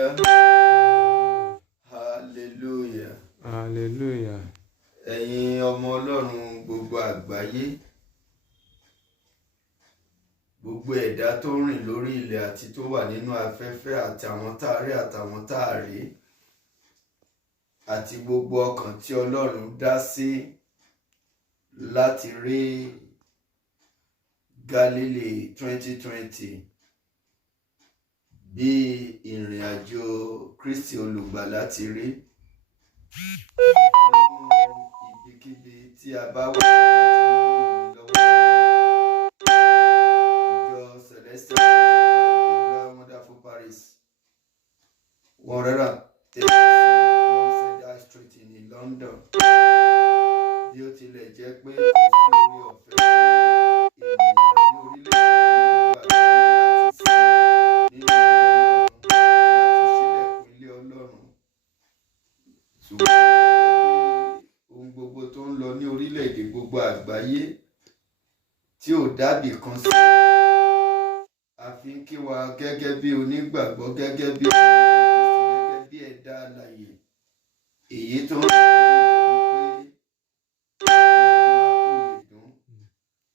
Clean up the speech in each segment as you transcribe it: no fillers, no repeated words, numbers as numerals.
Hallelujah. Hallelujah. Hallelujah. Ẹ̀yin ọmọ Ọlọ́run gbogbo àgbáyé, gbogbo ẹ̀dá tó rìn lórí ilẹ̀ àti tó wà nínú afẹ́fẹ́ àti àwọn tá a rí àtàwọn tá a rí, àti gbogbo ọkàn tí Ọlọ́run dá sí láti rí Galilee 2020 bí ìrìn àjò Kristi olùgbàlà ti rí. Ibikíbi tí a bá wà ìjọ Celestial Church Wonderful Paris 137 Cedar Street ní London. Bí ó tilẹ̀ jẹ́ pé kò sí orí ọ̀fẹ́ fún ènìyàn ní orílẹ̀-èdè láti ṣílẹ̀kùn ilé Ọlọ́run, ṣùgbọ́n ohun gbogbo tó ń lọ ní orílẹ̀-èdè gbogbo àgbáyé tí ò dábì kan sí, a fi ń kí wa gẹ́gẹ́ bí onígbàgbọ́, gẹ́gẹ́ bí gẹ́gẹ́ bí ẹ̀dá alààyè, èyí tó ń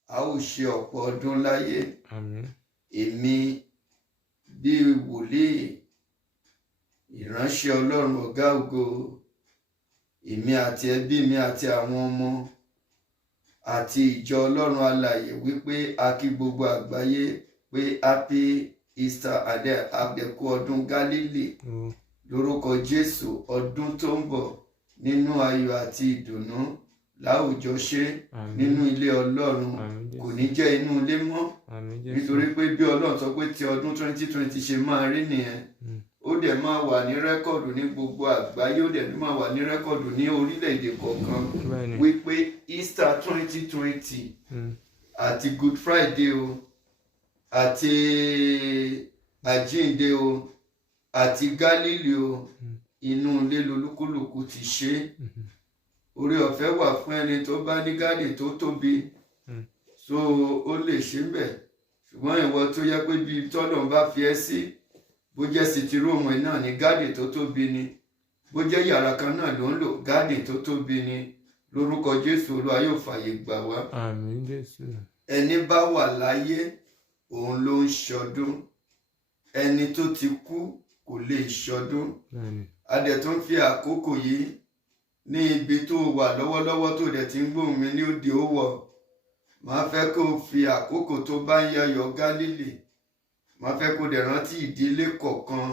a ó ṣe ọ̀pọ̀ ọdún láyé. Àmín. Èmi bí wòlíì ìránṣẹ́ Ọlọ́run ọ̀gá ògo, èmi àti ẹbí mi àti àwọn ọmọ àti ìjọ Ọlọ́run alààyè wípé a kí gbogbo àgbáyé pé happy Easter àdẹ̀kù ọdún Galilee lórúkọ Jésù. Ọdún tó ń bọ̀ nínú ayọ̀ àti ìdùnnú láwùjọ ṣe nínú ilé Ọlọ́run, kò ní jẹ́ inú ilé mọ́, nítorí pé bí Ọlọ́run sọ pé ti ọdún 2020 ṣe máa rí nìyẹn. Ó dẹ̀ máa wà ní rẹ́kọ̀dù ní gbogbo àgbáyé, ó dẹ̀ máa wà ní rẹ́kọ̀dù ní orílẹ̀-èdè kọ̀ọ̀kan wípé Easter 2020 àti Good Friday o, àti àjíǹde o, àti Galilee o, inú ilé lolúkúlùkù ti ṣe. Orí ọ̀fẹ́ wà fún ẹni tó bá ní gáàdì tó tóbi, so ó lè ṣe ń bẹ̀. Ṣùgbọ́n ìwọ tó yẹ pé bí tọ́lọ́run bá fi ẹ́ sí, bó jẹ́ sitiróòmù ẹ̀ náà ní gáàdì tó tóbi ni, bó jẹ́ yàrá kan náà ló ń lò, gáàdì tó tóbi ni. Lórúkọ Jésù Olúwa yóò fààyè gbà wá. Àmín Jésù. Ẹni bá wà láyé òun ló ń ṣọdún, ẹni tó ti kú kò lè ṣọdún. A dẹ̀ tún fi àkókò yìí ní ibi tó wà lọ́wọ́lọ́wọ́ tó dẹ̀ ti ń gbóhùn mi ní òde òwò, máa fẹ́ kó fi àkókò tó bá ń yayọ̀ Galilee, máa fẹ́ kó dẹ̀ rántí ìdílé kọ̀ọ̀kan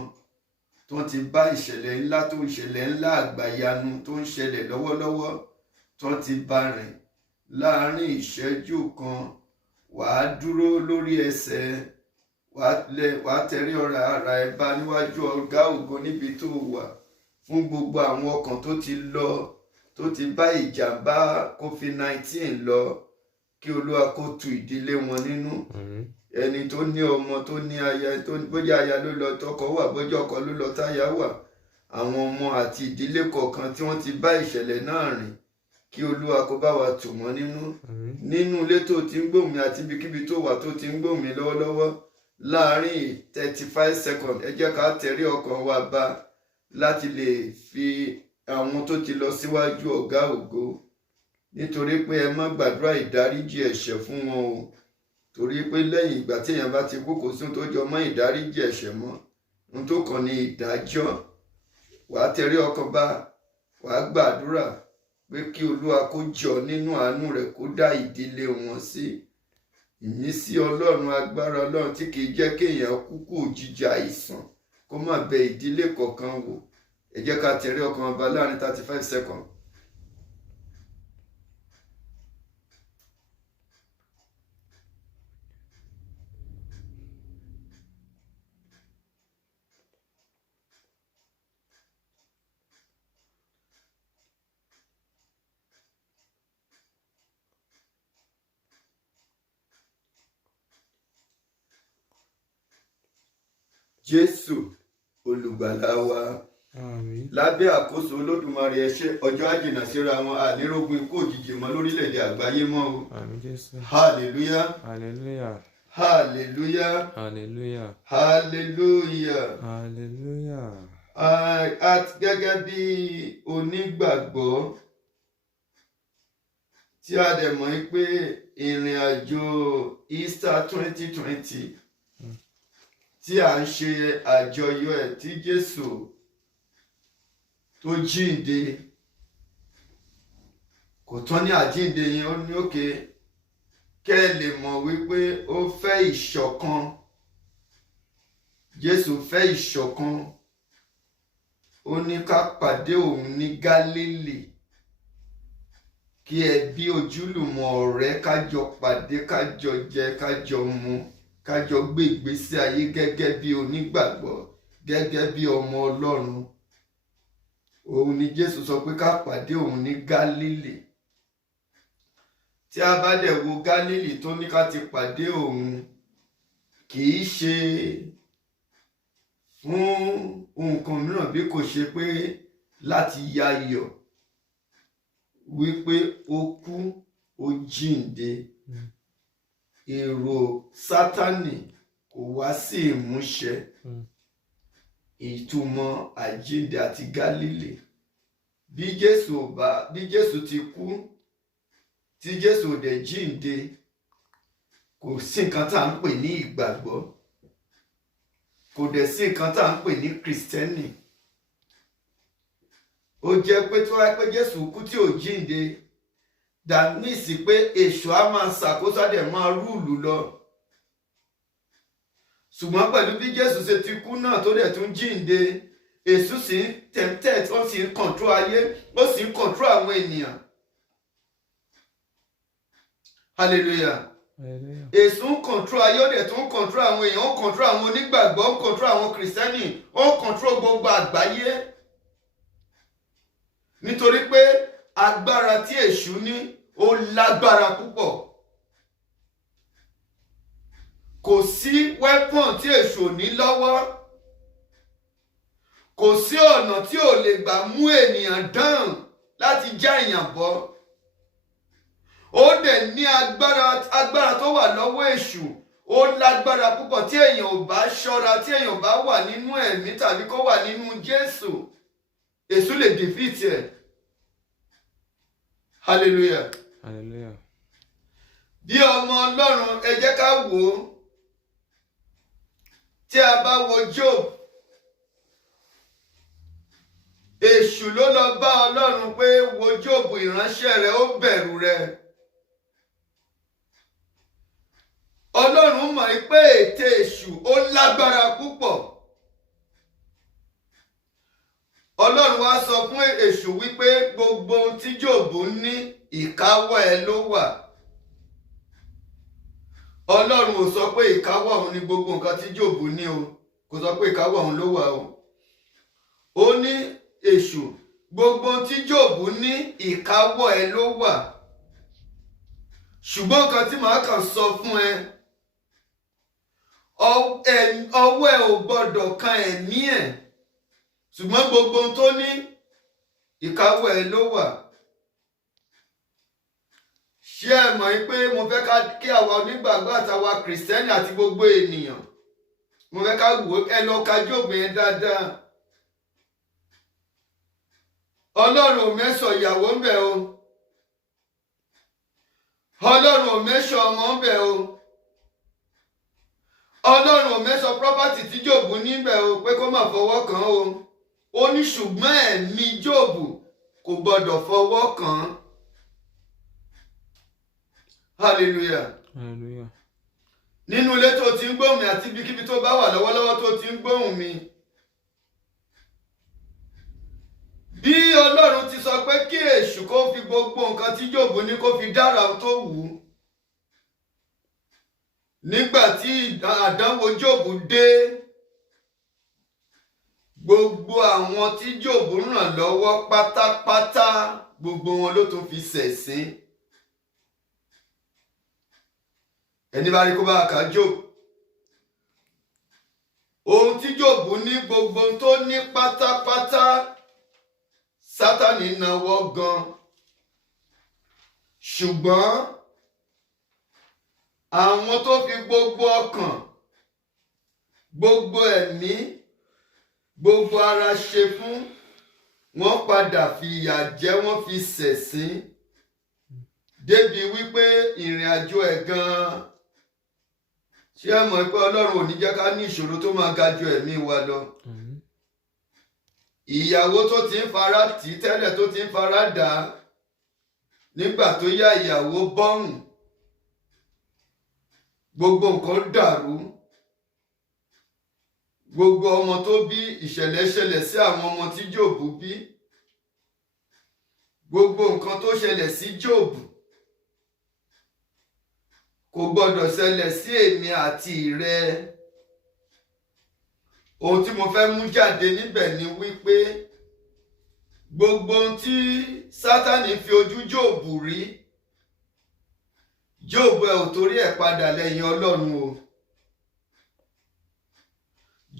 tó ti bá ìṣẹ̀lẹ̀ ńlá àgbàyanu tó ń ṣẹlẹ̀ lọ́wọ́lọ́wọ́ tó ti bá rìn. Láàárín ìṣẹ́jú kan wàá dúró lórí ẹsẹ̀, wàá tẹrí ara ẹ bá níwájú ọ̀gá ògo níbi tó wà, fún gbogbo àwọn ọkàn tó ti lọ, tó ti bá ìjàmbá COVID-19 lọ, kí Olúwa kó tu ìdílé wọn nínú. Ẹni tó ní ọmọ, tó ní aya, bóyá aya ló lọ tọkọ wà, bóyá ọkọ ló lọ táyà wà, àwọn ọmọ àti ìdílé kọ̀ọ̀kan tí wọ́n ti bá ìṣẹ̀lẹ̀ náà rìn, kí Olúwa kó bá wa tù wọ́n nínú. Nínú ilé tó ti ń gbóhùn mi àti ibikíbi tó wà tó ti ń gbóhùn mi lọ́wọ́lọ́wọ́, láàárín 35 seconds ẹ jẹ́ ká tẹrí ọkàn wa bá láti lè fi àwọn tó ti lọ síwájú ọ̀gá ògo, nítorí pé ẹ má gbàdúrà ìdáríjì ẹ̀ṣẹ̀ fún wọn o, torí pé lẹ́yìn ìgbà tí èèyàn bá ti kú kò sí ohun tó jọ mọ́ ìdáríjì ẹ̀ṣẹ̀ mọ́, ohun tó kàn ní ìdájọ́. Wàá tẹrí ọkàn bá, wàá gbàdúrà pé kí Olúwa kó jọ nínú àánú rẹ̀ kó dá ìdílé wọn sí. Ìmísí Ọlọ́run, agbára Ọlọ́run tí kìí jẹ́ kéèyàn kúkú òjijì àìsàn kó má bẹ ìdílé kọ̀ọ̀kan wò. Ẹ jẹ́ ká tẹrí ọkàn ọba láàrin 35 seconds. Jésù olùgbàlà wa, lábẹ́ àkóso Olódùmarè ẹ ṣé, ọjọ́ àjìnà síra wọn, ànírógun ikú òjijì mọ́ lórílẹ̀-èdè àgbáyé mọ́ o. Hallelujah. Hallelujah. hallelujah, hallelujah, hallelujah. hallelujah. Àti gẹ́gẹ́ bí onígbàgbọ́ tí a dẹ̀ mọ̀ pé ìrìn àjò Easter 2020 tí a ń ṣe àjọyọ̀ ẹ̀ tí Jésù tó jíǹde kò tán ní àjíǹde yẹn, ó ní òkè kẹ́ ẹ lè mọ̀ wípé ó fẹ́ ìṣọ̀kan. Jésù fẹ́ ìṣọ̀kan. Ó ní ká pàdé òun ní Gálílì, kí ẹbí ojúlùmọ̀ ọ̀rẹ́ kájọ pàdé, kájọ jẹ, kájọ mu, kájọ gbé ìgbésí ayé gẹ́gẹ́ bí onígbàgbọ́, gẹ́gẹ́ bí ọmọ Ọlọ́run. Òun ni Jésù sọ pé ká pàdé òun ní Gálílì. Tí a bá dẹ̀ wo Gálílì tó ní ká ti pàdé òun, kì í ṣe fún nǹkan mìíràn bí kò ṣe pé láti yayọ̀ wípé ó kú, ó jíǹde. Èrò Sátánì kò wá sí ìmúṣẹ. Ìtumọ̀ àjíǹde àti Gálílì. Bí Jésù ti kú, tí Jésù ò dẹ̀ jíǹde, kò sí nǹkan tá à ń pè ní ìgbàgbọ́. Kò dẹ̀ sí nǹkan tá à ń pè ní Kristẹni. Ó jẹ́ pé tó wáyé pé Jésù kú tí ò jíǹde, dànísì pé èṣù á máa ṣàkóso, á dẹ̀ máa rúùlù lọ. Ṣùgbọ́n pẹ̀lú bí Jésù ṣe ti kú náà tó dẹ̀ tún jíǹde, èṣù sì ń tempted, ó sì ń control ayé, ó sì ń control àwọn ènìyàn. Hallelujah. Èṣù ń control ayé, ó dẹ̀ tún ń control àwọn èèyàn, ó ń control àwọn onígbàgbọ́, ó ń control àwọn kìrìsìtẹ́nì, ó ń control gbogbo àgbáyé. Nítorí pé agbára tí èṣù ní ó lágbára púpọ̀. Kò sí weapon tí èṣù ò ní lọ́wọ́. Kò sí ọ̀nà tí ò lè gbà mú ènìyàn down láti já èèyàn bọ́. Ó dẹ̀ ní agbára tó wà lọ́wọ́ èṣù. Ó lágbára púpọ̀ tí èèyàn ò bá ṣọ́ra, tí èèyàn bá wà nínú ẹ̀mí tàbí kó wà nínú Jésù. Èṣù lè defeat ẹ̀. Hallelujah. Hallelujah. Bí ọmọ Ọlọ́run, ẹ jẹ́ ká wò ó. Tí a bá wo Job, èṣù ló lọ bá Ọlọ́run pé wo Job ìránṣẹ́ rẹ̀, ó bẹ̀rù rẹ̀. Ọlọ́run mọ̀ pé ète èṣù ó lágbára púpọ̀. Ọlọ́run wá sọ fún èṣù wípé gbogbo ohun tí Jóòbù ní ìkáwọ́ ẹ ló wà. Ọlọ́run ò sọ pé ìkáwọ́ òun ní gbogbo nǹkan tí Jóòbù ní o. Kò sọ pé ìkáwọ́ òun ló wà o. Ó ní èṣù, gbogbo ohun tí Jóòbù ní ìkáwọ́ ẹ ló wà. Ṣùgbọ́n nǹkan tí màá kàn sọ fún ẹ, ọwọ́ ẹ ò gbọ́dọ̀ kan ẹ̀mí ẹ̀. Ṣùgbọ́n gbogbo ohun tó ní ìkáwọ́ ẹ ló wà. Ṣé ẹ mọ̀ pé mo fẹ́ kí àwa onígbàgbọ́ àtàwa kìrìsìtẹ́nì àti gbogbo ènìyàn, mo fẹ́ ká wò ẹ lọ ka Jóòbù yẹn dáadáa. Ọlọ́run ò mẹ́sọ̀ ìyàwó ń bẹ̀ o. Ọlọ́run ò mẹ́sọ̀ ọmọ ń bẹ̀ o. Ọlọ́run ò mẹ́sọ̀ property tí Jóòbù níbẹ̀ o pé kó má fọwọ́ kàn o. Ó ní ṣùgbọ́n ẹ̀mí Jóòbù kò gbọdọ̀ fọwọ́ kàn. Hallelujah. Hallelujah. Nínú ilé tó ti ń gbóhùn mi àti ibikíbi tó bá wà lọ́wọ́lọ́wọ́ tó ti ń gbóhùn mi. Bí Ọlọ́run ti sọ pé kí èṣù kó fi gbogbo nǹkan tí Jóòbù ní kó fi dára tó wù ú. Nígbà tí àdánwò Jóòbù dé, gbogbo àwọn tí Jóòbù ràn lọ́wọ́ pátápátá, gbogbo wọn ló tún fi ṣẹ̀sín. Ẹni bá rí kó bá ka Jóòbù. Ohun tí Jóòbù ní, gbogbo tó ní pátápátá, Sátánì náwó gan. Ṣùgbọ́n àwọn tó fi gbogbo ọkàn, gbogbo ẹ̀mí, gbogbo ara ṣe fún, wọ́n padà fi ìyà jẹ, wọ́n fi ṣẹ̀sín débi wípé ìrìn àjò ẹ̀ gan-an, ṣé ẹ mọ̀ pé Ọlọ́run ò ní jẹ́ ká ní ìṣòro tó máa ga ju ẹ̀mí wa lọ. Ìyàwó tó ti ń fara tì í tẹ́lẹ̀, tó ti ń fara dà á, nígbà tó yá ìyàwó bọ́rùn, gbogbo nǹkan dàrú, gbogbo ọmọ tó bí, ìṣẹ̀lẹ̀ ṣẹlẹ̀ sí àwọn ọmọ tí Jóòbù bí, gbogbo nǹkan tó ṣẹlẹ̀ sí Jóòbù kò gbọdọ̀ ṣẹlẹ̀ sí èmi àti ìrẹ. Ohun tí mo fẹ́ mú jáde níbẹ̀ ni wípé gbogbo ohun tí Sátánì fi ojú Jóòbù rí, Jóòbù ẹ̀ ò torí ẹ̀ padà lẹ́yìn Ọlọ́run o.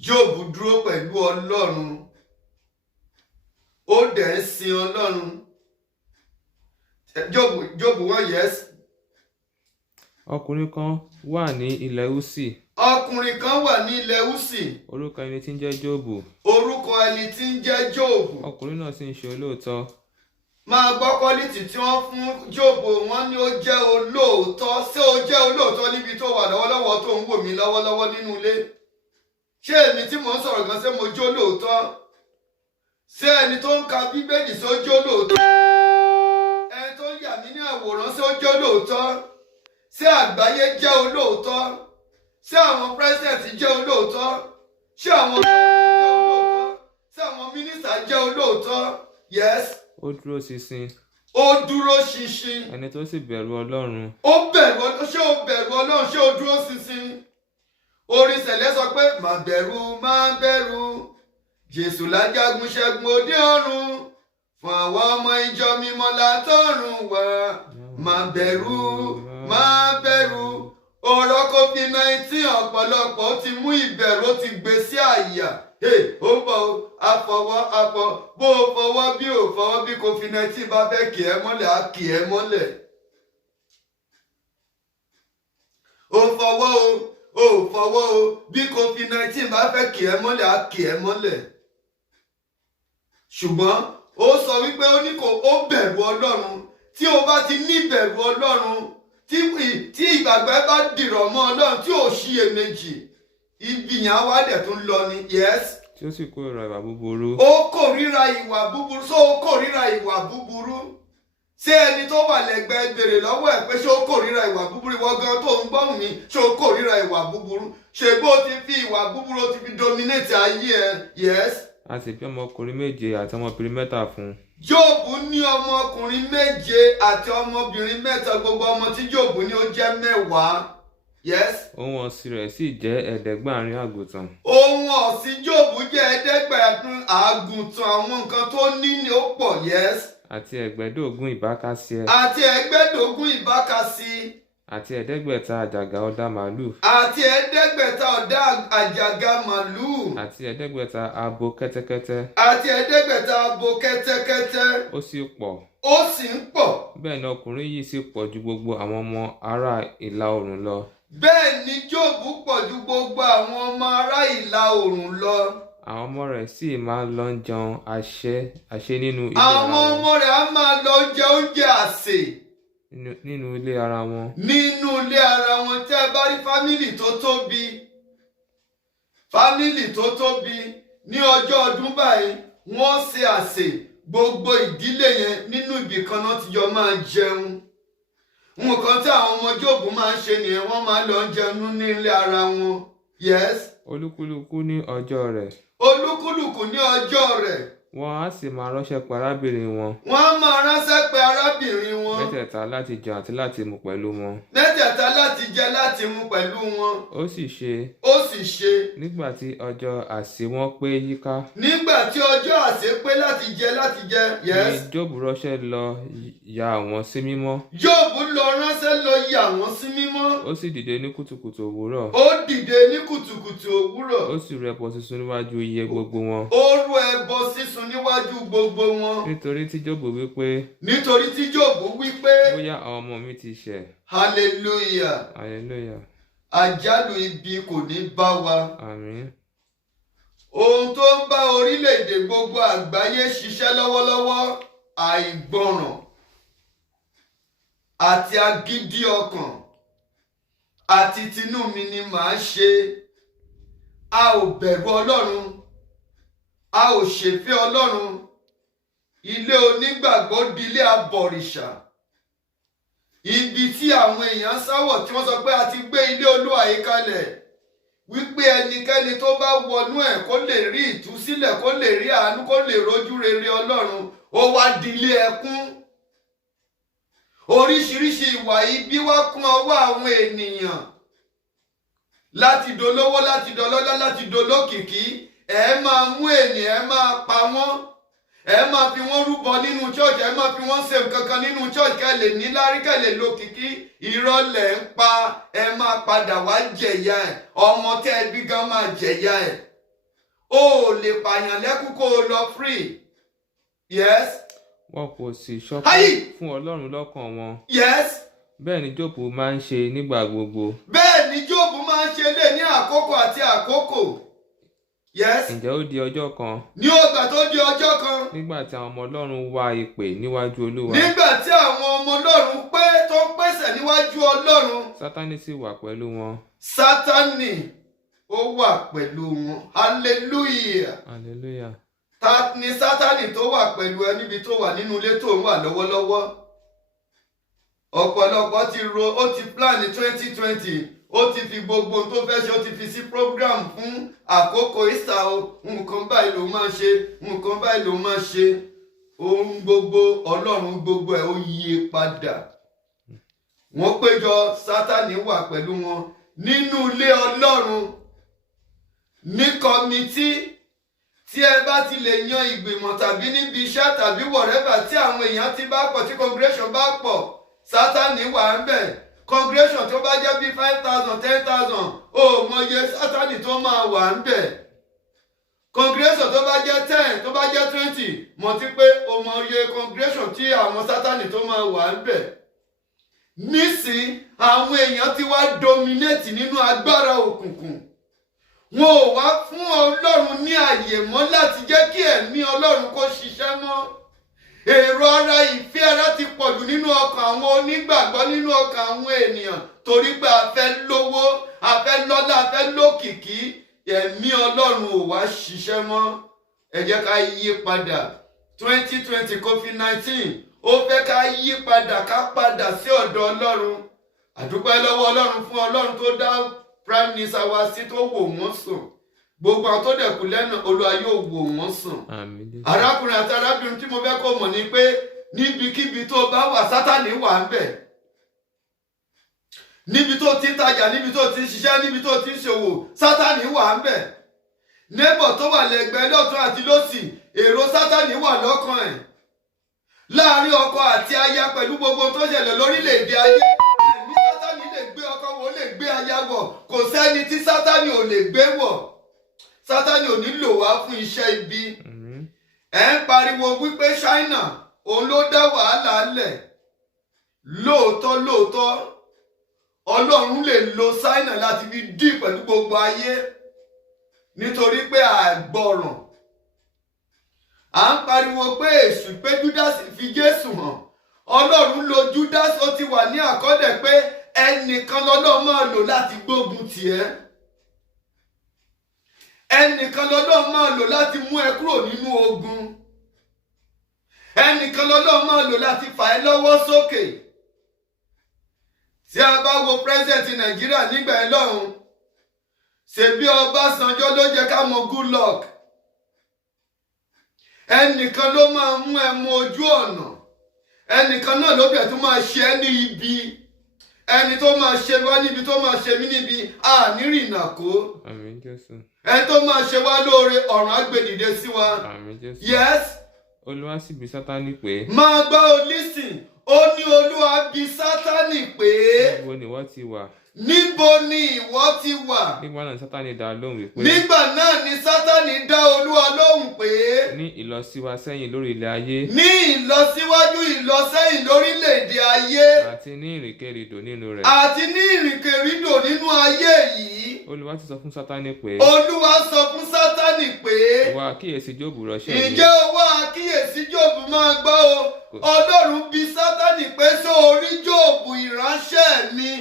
Jóòbù dúró pẹ̀lú Ọlọ́run, ó dẹ̀ ń sin Ọlọ́run. Jóòbù wọ́n yes. Ọkùnrin kan wà ní ilẹ̀ Úsì. Ọkùnrin kan wà ní ilẹ̀ Úsì. Orúkọ ẹni tí ń jẹ́ Jóòbù. Orúkọ ẹni tí ń jẹ́ Jóòbù. Ọkùnrin náà sì ń ṣe olóòótọ́. Máa gbọ́ quality tí wọ́n fún Jóòbù, wọ́n ní ó jẹ́ olóòótọ́. Ṣé ó jẹ́ olóòótọ́ níbi tó wà lọ́wọ́lọ́wọ́ tó ń wò mí lọ́wọ́lọ́wọ́ nínú ilé? Ṣé èmi tí mò ń sọ̀rọ̀ gan ṣé mo jó lóòótọ́? Ṣé ẹni tó ń ka Bíbélì ṣé ó jó lóòótọ́? Ẹni tó ń yà mí ní àwòrán ṣé ó jó lóòótọ́? Ṣé àgbáyé jẹ́ olóòótọ́? Ṣé àwọn pírẹ́sìdẹ̀ntì jẹ́ olóòótọ́? Ṣé àwọn gómìnà jẹ́ olóòótọ́? Ṣé àwọn mínísítà jẹ́ olóòótọ́? Yes. Ó dúró ṣinṣin. Ó dúró ṣinṣin. Ẹni tó sì bẹ̀rù Ọlọ́run. Ó bẹ̀rù Ọlọ́run. Ṣé ó bẹ̀rù Ọlọ́run? Ṣé ó dúró ṣinṣin? Orin Sẹ̀lẹ̀ sọ pé má bẹ̀rù, má bẹ̀rù, Jésù lájagun ṣẹ́gun òde ọ̀run, fún àwọn ọmọ ìjọ mímọ́ látọ̀run wá. Má bẹ̀rù, má bẹ̀rù. Ọ̀rọ̀ COVID-19 ọ̀pọ̀lọpọ̀ ti mú ìbẹ̀rù, ó ti gbé sí àyà. Ó bọ̀ àfọwọ́ bó o fọwọ́ bí o fọwọ́ bí COVID-19 bá fẹ́ kì ẹ́ mọ́lẹ̀ á kì ẹ́ mọ́lẹ̀. Ó fọwọ́ o fọwọ́ o bí COVID-19 bá fẹ́ kì ẹ́ mọ́lẹ̀ á kì ẹ́ mọ́lẹ̀. Ṣùgbọ́n ó sọ wípé ó ní ó bẹ̀rù Ọlọ́run. Tí o bá ti ní ìbẹ̀rù Ọlọ́run, tí ìgbàgbọ́ bá dìrọ̀ mọ́ Ọlọ́run, tí ò ṣiyèméjì, ibi yẹn á wá dẹ̀ tún lọ ni. Yes. Tí ó sì kórìíra ìwà búburú. Ó kórìíra ìwà búburú. Ṣé ó kórìíra ìwà búburú? Ṣé ẹni tó wà lẹ́gbẹ̀ẹ́ béèrè lọ́wọ́ ẹ̀ pé ṣé ó kórìíra ìwà búburú? Ìwọ gan tó ń gbọ́hùn mi, ṣé ó kórìíra ìwà búburú? Ṣé bó ti fi ìwà búburú, ó ti fi dominate ayé ẹ? Yes. A sì bí ọmọkùnrin 7 àti ọmọbìnrin 3 fún un. Jóòbù ní ọmọkùnrin 7 àti ọmọbìnrin 3. Gbogbo ọmọ tí Jóòbù ní ó jẹ́ 10. Yes. Ohun ọ̀sìn rẹ̀ sì jẹ́ 700 àgùntàn. Ohun ọ̀sìn Jóòbù jẹ́ 700 àgùntàn. Àwọn nǹkan tó ní ni ó pọ̀. Yes. Àti 15 ìbákasíẹ. Àti 15 ìbákasí. Àti 500 àjàgà ọ̀dà màlúù. Àti 500 ọ̀dà àjàgà màlúù. Àti 500 abo kẹ́tẹ́kẹ́tẹ́. Àti 500 abo kẹ́tẹ́kẹ́tẹ́. Ó sì pọ̀. Ó sì ń pọ̀. Bẹ́ẹ̀ ni ọkùnrin yìí sì pọ̀ ju gbogbo àwọn ọmọ ará ìlà oòrùn lọ. Bẹ́ẹ̀ ni Jóòbù pọ̀ ju gbogbo àwọn ọmọ ará ìlà oòrùn lọ. Àwọn ọmọ rẹ̀ sì máa lọ jẹun àṣẹ nínú ilé ara wọn. Àwọn ọmọ rẹ̀ á máa lọ jẹ oúnjẹ àsè. Nínú ilé ara wọn. Nínú ilé ara wọn. Tẹ́ ẹ bá rí fámìlì tó tóbi. Fámìlì tó tóbi ní ọjọ́ ọdún báyìí, wọ́n ṣe àsè. Gbogbo ìdílé yẹn nínú ibì kan náà ti jọ máa jẹun. Nǹkan tí àwọn ọmọ Jóòbù máa ń ṣe nìyẹn, wọ́n máa lọ jẹun ní ilé ara wọn. Yes. Olúkúlùkù ní ọjọ́ rẹ̀. Olúkúlùkù ní ọjọ́ rẹ̀. Wọ́n á sì máa ránṣẹ́ pé arábìnrin wọn. Wọ́n á máa ránṣẹ́ pé arábìnrin wọn. 3 láti jẹun àti láti mu pẹ̀lú wọn. 3 láti jẹ láti mu pẹ̀lú wọn. Ó sì ṣe. Ó sì ṣe. Nígbà tí ọjọ́ àsè wọn pé yíká. Nígbà tí ọjọ́ àsè pé láti jẹ. Yes. Ni Jóòbù ránṣẹ́ lọ ya àwọn sí mímọ́. Jóòbù lọ ránṣẹ́ lọ ya àwọn sí mímọ́. Ó sì dìde ní kùtùkùtù òwúrọ̀. Ó dìde ní kùtùkùtù òwúrọ̀. Ó sì rú ẹbọ sísun níwájú iye gbogbo wọn. Ó rú ẹbọ sísun níwájú gbogbo wọn. nítorí tí Jóòbù wí pé nítorí tí Jóòbù wí pé bóyá àwọn ọmọ mi ti ṣẹ̀. hallelujah. hallelujah. àjálù ibi kò ní bá wa. àmín. ohun tó ń bá orílẹ̀-èdè gbogbo àgbáyé ṣiṣẹ́ lọ́wọ́lọ́wọ́ àìgbọràn àti agídí ọkàn àti tinú mi ni màá ṣe. A ò bẹ̀rù Ọlọ́run, a ò ṣèfẹ́ Ọlọ́run. Ilé onígbàgbọ́ di ilé abọ̀rìṣà. Ibi tí àwọn èèyàn sáwọ̀ tí wọ́n sọ pé a ti gbé ilé Olúwa yìí kalẹ̀ wípé ẹnikẹ́ni tó bá wọnú ẹ̀ kó lè rí ìtúsílẹ̀, kó lè rí àánú, kó lè rojú rere Ọlọ́run, ó wá di ilé ẹkún. Oríṣiríṣi ìwà ibi wá kún ọwọ́ àwọn ènìyàn láti dolówó, láti dọlọ́lá, láti dolókìkí. Ẹ máa mú ènìyàn, ẹ máa pa wọ́n, ẹ máa fi wọ́n rúbọ nínú church, ẹ máa fi wọ́n ṣe nǹkan kan nínú church kẹ́ lè ní lárí, kẹ́ lè lókìkí. Ìrọ̀lẹ́ ń pa, ẹ máa padà wá jẹ̀yà ẹ̀. Ọmọ tẹ́ ẹ bí gan máa jẹ̀yà ẹ̀. O ò lè pààyàn lẹ́kún kó o lọ free. Yes. wọn kò sì ṣọ̀kan fún Ọlọ́run lọ́kàn wọn. Yes. bẹ́ẹ̀ ni Jóòbù máa ń ṣe nígbà gbogbo. bẹ́ẹ̀ ni Jóòbù máa ń ṣe lé ní àkókò àti àkókò. Yes. ǹjẹ́ ó di ọjọ́ kan. ní ọgbà tó di ọjọ́ kan. nígbà tí àwọn ọmọ Ọlọ́run wá ìpè níwájú Olúwa. nígbà tí àwọn ọmọ Ọlọ́run tó pèsè níwájú Ọlọ́run. Sátánì sì wà pẹ̀lú wọn. Sátánì ó wà pẹ̀lú wọn. Hallelujah. hallelujah. Ta ni Sátánì tó wà pẹ̀lú ẹ níbi tó wà nínú ilé tó ń wà lọ́wọ́lọ́wọ́? Ọ̀pọ̀lọpọ̀ ó ti plan ní 2020, ó ti fi gbogbo ohun tó fẹ́ ṣe, ó ti fi sí program fún àkókò Easter o. Nǹkan báyìí ló máa ṣe, nǹkan báyìí ló máa ṣe. Ohun gbogbo, Ọlọ́run gbogbo ẹ̀ ó yí padà. Wọ́n péjọ, Sátánì wà pẹ̀lú wọn nínú ilé Ọlọ́run, ní kọ́mítì. Tí ẹ bá ti lè yan ìgbìmọ̀ tàbí níbi iṣẹ́ tàbí whatever, tí àwọn èèyàn ti bá pọ̀, tí congregation bá pọ̀, Sátánì wà ń bẹ̀. Congregation tó bá jẹ́ bí 5,000, 10,000, ó mọye Sátánì tó máa wà ń bẹ̀. Congregation tó bá jẹ́ 10, tó bá jẹ́ 20, mọ̀ tí pé ó mọye congregation tí àwọn Sátánì tó máa wà ń bẹ̀. Nísìn àwọn èèyàn ti wá dominate nínú agbára òkùnkùn. Wọn ò wá fún Ọlọ́run ní àyè mọ́ láti jẹ́ kí ẹ̀mí Ọlọ́run kó ṣiṣẹ́ mọ́. Èrò ara, ìfẹ́ ara ti pọ̀jù nínú ọkàn àwọn onígbàgbọ́, nínú ọkàn àwọn ènìyàn, torí pé a fẹ́ lówó, a fẹ́ lọ́lá, a fẹ́ lókìkí. Ẹ̀mí Ọlọ́run ò wá ṣiṣẹ́ mọ́. Ẹ jẹ́ ká yí padà. 2020 COVID-19 ó fẹ́ ká yí padà, ká padà sí ọ̀dọ̀ Ọlọ́run. Àdúpẹ́ lọ́wọ́ Ọlọ́run fún Ọlọ́run tó dá Prime Minister wa sí, tó wò wọ́n sùn. Gbogbo àwọn tó dẹ̀kú lẹ́nu, Olúwa yóò wò wọ́n sùn. Arákùnrin àti arábìnrin tí mo fẹ́ kó mọ̀ ni pé níbikíbi tó bá wà, Sátánì wà ń bẹ̀. Níbi tó ti ń tajà, níbi tó ti ń ṣiṣẹ́, níbi tó ti ń ṣòwò, Sátánì wà ń bẹ̀. Neighbor tó wà lẹ́gbẹ̀ẹ́ lọ́tún àti lósì, èrò Sátánì wà lọ́kàn ẹ̀. Láàárín ọkọ àti aya pẹ̀lú gbogbo tó ṣẹlẹ̀ lórílẹ̀-èdè ayé, ẹ̀mí Sátánì lè gbé ọkọ wọ̀, ó lè gbé aya wọ̀. Kò sẹ́ni tí Sátánì ò lè gbé wọ̀. Sátánì ò ní lò wá fún iṣẹ́ ibi. Ẹ ń pariwo wípé China òun ló dá wàhálà lẹ̀. Lóòótọ́ Ọlọ́run lè lo China láti fi dí pẹ̀lú gbogbo ayé nítorí pé àgbọràn. À ń pariwo pé Èṣù, pé Judas fi Jésù hàn. Ọlọ́run lo Judas, ó ti wà ní àkọọ́lẹ̀ pé ẹnìkan lọ́lọ́run máa lò láti gbógun tì ẹ́. Ẹnìkan lọ́lọ́run máa lò láti mú ẹ kúrò nínú ogun. Ẹnìkan lọ́lọ́run máa lò láti fà ẹ́ lọ́wọ́ sókè. Tí a bá wo president Nàìjíríà nígbà ẹ lọ́hùn, ṣebí Ọbásanjọ́ ló jẹ́ ká mọ Goodluck. Ẹnìkan ló máa mú ẹ mọ ojú ọ̀nà. Ẹnìkan náà ló bẹ̀ tó máa ṣe ẹ́ ní ibi. Ẹni tó máa ṣe wá níbi, tó máa ṣe mí níbi, ànírìnà kó. Àmín Jésù. Ẹni tó máa ṣe wá lóore, ọ̀run á gbé dìde sí wa. Àmín Jésù. Yes. Olúwa sì bi Sátánì pé. Máa gbọ́ o, listen. Ó ní Olúwa bi Sátánì pé. Níbo ni ìwọ ti wà? Níbo ni ìwọ ti wà? Nígbà náà Sátánì dá lóhùn wípé. Nígbà náà ni Sátánì dá Olúwa lóhùn pé. ní ìlọsíwásẹ́yìn lórí ilẹ̀ ayé. ní ìlọsíwájú ìlọsẹ́yìn lórílẹ̀-èdè ayé. àti ní ìrìnkèrindò nínú rẹ̀. àti ní ìrìnkèrindò nínú ayé yìí. Olúwa ti sọ fún Sátánì pé. Olúwa sọ fún Sátánì pé. wá kíyèsí Jóòbù ránṣẹ́ mi. ǹjẹ́ wá kíyèsí Jóòbù máa gbọ́ o. Ọlọ́run bi Sátánì pé ṣé o rí Jóòbù ìránṣẹ́ mi.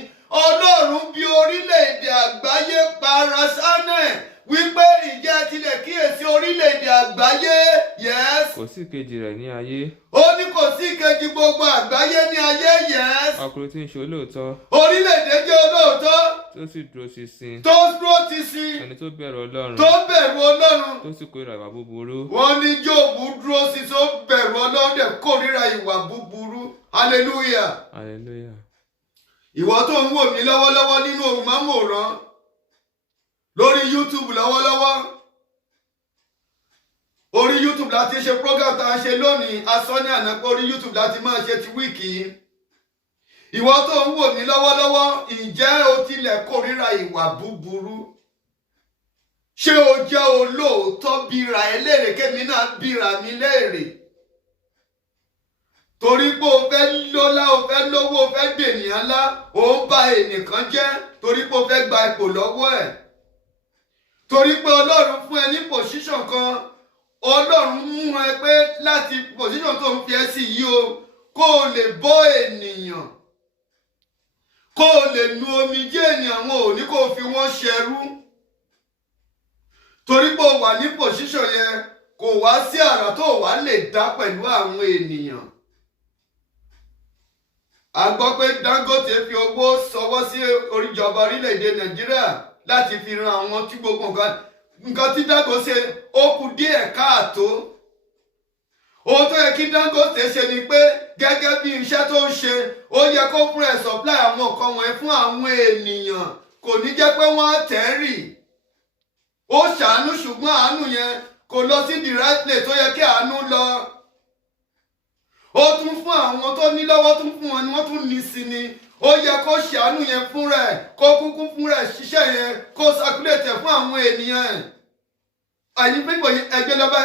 Ọlọ́run bi orílẹ̀-èdè àgbáyé parasánẹ̀ wípé ǹjẹ́ tilẹ̀ kíyèsí orílẹ̀-èdè àgbáyé. Yes. kò sí ìkejì rẹ̀ ní ayé. ó ní kò sí ìkejì gbogbo àgbáyé ní ayé. Yes. ọkùnrin tí ń ṣe olóòótọ́. orílẹ̀-èdè jẹ́ olóòótọ́. tó sì dúró ṣinṣin. tó dúró ṣinṣin. ẹni tó bẹ̀rù Ọlọ́run. tó bẹ̀rù Ọlọ́run. tó sì kórìíra ìwà búburú. wọ́n ní Jóòbù dúró ṣinṣin ó bẹ̀rù Ọlọ́run dẹ̀ kórìíra ìwà búburú. Hallelujah. Hallelujah. ìwọ tó ń wò mí lọ́wọ́lọ́wọ́ nínú ohun mámòrán lórí YouTube lọ́wọ́lọ́wọ́. orí YouTube láti ṣe program tá a ṣe lónìí. asọ́ ní àná pé orí YouTube láti máa ṣe ti wíìkì yìí. ìwọ tó ń wò mí lọ́wọ́lọ́wọ́ ǹjẹ́ o tilẹ̀ kórìíra ìwà búburú? ṣé o jẹ́ olóòótọ́ bíra ẹ léèrè kémi náà bíra mi léèrè? torí pé o fẹ́ lọ́lá o fẹ́ lówó o fẹ́ dènìyàn ńlá o ń ba ẹnìkan jẹ́ torí pé o fẹ́ gba ipò lọ́wọ́ ẹ̀. torí pé Ọlọ́run fún ẹ ní pòṣíṣàn kan. Ọlọ́run mú ẹ pé láti pòṣíṣàn tó ń fi ẹ́ sí yìí o kó o lè bọ́ ènìyàn. kó o lè nu omijé ènìyàn wọn ò ní kó o fi wọ́n ṣẹrú. torí pé o wà ní pòṣíṣàn yẹn kò wá sí àrà tó wà lè dá pẹ̀lú àwọn ènìyàn. a gbọ́ pé Dangote fi owó sọwọ́ sí oríjọba orílẹ̀-èdè Nàìjíríà láti fi ran àwọn tí gbogbo nǹkan tí Dangote ó kù díẹ̀ káàtó. ohun tó yẹ kí Dangote ṣe ni pé gẹ́gẹ́ bí iṣẹ́ tó ń ṣe ó yẹ kó fún ẹ̀ supply àwọn nǹkan wọ̀nyí fún àwọn ènìyàn kò ní jẹ́ pé wọ́n á tẹ́rì. ó ṣàánú ṣùgbọ́n àánú yẹn kò lọ sí the right place tó yẹ kí àánú lọ. ó tún fún àwọn tó ní lọ́wọ́ tún fún wọn ni wọ́n tún ní sí ni. ó yẹ kó ṣàánú yẹn fún rẹ̀ kó kúkú fún rẹ̀ ṣiṣẹ́ yẹn kó circulate fún àwọn ènìyàn ẹ̀. àyìn pípọ̀ ẹgbẹ́ lọ́ba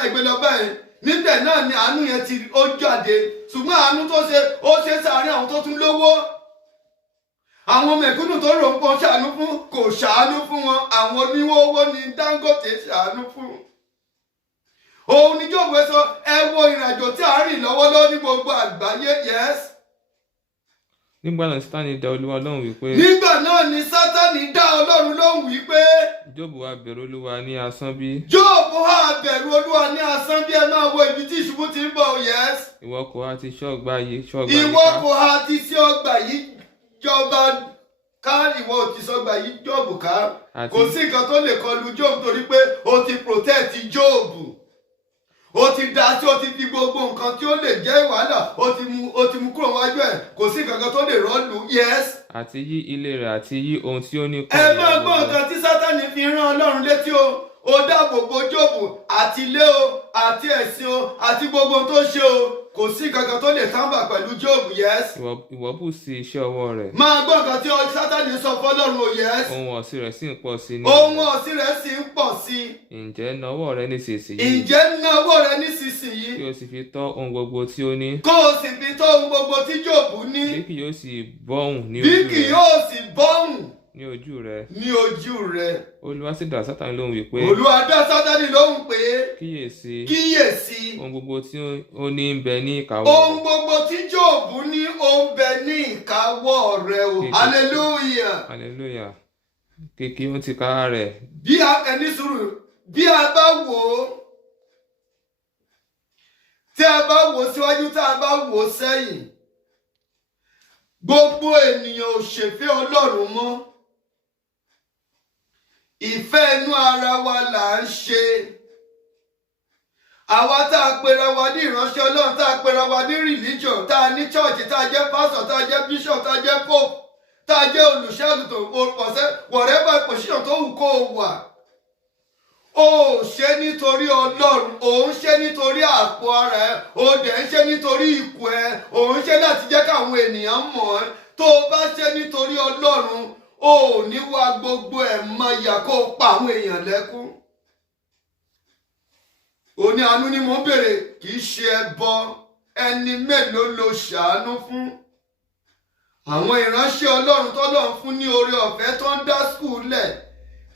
yẹn níbẹ̀ náà ni àánú yẹn ti ó jáde ṣùgbọ́n àánú tó ṣe ó ṣe sàárín àwọn tó tún lówó. àwọn mẹ̀kúnnù tó rò ń pọ̀ ṣàánú fún kò ṣàánú fún wọn. àwọn oníwówó ni Dangote ṣàánú fún. òun ni Jóòbù sọ ẹ wo ìrìnàjò tí a rìn lọ́wọ́lọ́wọ́ ní gbogbo àgbáyé. Yes. nígbà náà Sátánì dá Olúwa lóhùn wípé. nígbà náà ni Sátánì dá Ọlọ́run lóhùn wípé. Jóòbù wá bẹ̀rù Olúwa ní asán bí. Jóòbù wá bẹ̀rù Olúwa ní asán bí. ẹ máa wo ibi tí ìṣubú ti ń bọ̀. Yes. ìwọ kò ha ti ṣọ́ ọgbà yìí ìwọ kò ha ti sí ọgbà yìí jọba ká. ìwọ ò ti sọgbà yìí Jóòbù ká. kò sí nǹkan tó lè kọlu Jóòbù torí pé o ti protect Jóòbù. ó ti dá sí ó ti fi gbogbo nǹkan tí ó lè jẹ́ wàhálà ó ti mú kúrò wájú ẹ̀ kò sí nǹkan tó lè rọ́ọ̀lù. Yes. àti yí ilé rẹ̀ àti yí ohun tí ó ní kọ́. ẹ máa gbọ́ nǹkan tí Sátánì fi rán Ọlọ́run létí o. ó dáàbò bo Jóòbù àti ilé o àti ẹ̀sìn o àti gbogbo ohun tó ṣe o. kò sí nǹkan tó lè tàǹbà pẹ̀lú Jóòbù. Yes. ìwọ bù sí iṣẹ́ ọwọ́ rẹ̀. máa gbọ́ nǹkan tí Sátánì sọ fọ́lọ́run o. Yes. ohun ọ̀sìn rẹ̀ sì ń pọ̀ sí i. ohun ọ̀sìn rẹ̀ sì ń pọ̀ sí i. ǹjẹ́ nawọ́ rẹ nísinsìnyí. ǹjẹ́ nawọ́ rẹ nísinsìnyí. kí o sì fi tọ́ ohun gbogbo tí ó ní. kó o sì fi tọ́ ohun gbogbo tí Jóòbù ní. bí kì yóò sì bọ́hùn ní ojú rẹ. bí kì yóò sì bọ́hùn ní ojú rẹ. ní ojú rẹ. Olúwa sì dá Sátánì lóhùn wípé. Olúwa dá Sátánì lóhùn pé. kíyèsí. ohun gbogbo tí ó ní ń bẹ ní ìkáwọ́ rẹ. ohun gbogbo tí Jóòbù ní ó ń bẹ ní ìkáwọ́ rẹ o. hallelujah. hallelujah. kìkì ohun ti ká rẹ̀. bí ẹni sùúrù bí a bá wò ó tí a bá wò síwájú tí a bá wò sẹ́yìn gbogbo ènìyàn ò ṣèfẹ́ Ọlọ́run mọ́. ìfẹ́ inú ara wa là ń ṣe. àwa tá a pera wa ní ìránṣẹ́ Ọlọ́run tá a pera wa ní religion tá a ní church tá a jẹ́ pastor tá a jẹ́ bishop tá a jẹ́ pope tá a jẹ́ olùṣọ́ àgùntàn whatever position tó wù kó o wà. o ṣe nítorí Ọlọ́run o ń ṣe nítorí àpò ara ẹ o dẹ̀ ń ṣe nítorí ipò ẹ o ń ṣe láti jẹ́ káwọn ènìyàn mọ̀ ẹ́. tó o bá ṣe nítorí Ọlọ́run o ò ní wá gbogbo ẹ̀ mọ ìyà kó o pa àwọn èèyàn lẹ́kún. ó ní àánú ni mo béèrè kì í ṣe ẹbọ. Ẹni mélòó ló ṣàánú fún? Àwọn ìránṣẹ́ Ọlọ́run tọ́lọ́run fún ní oore ọ̀fẹ́ tó ń dá skul lẹ̀.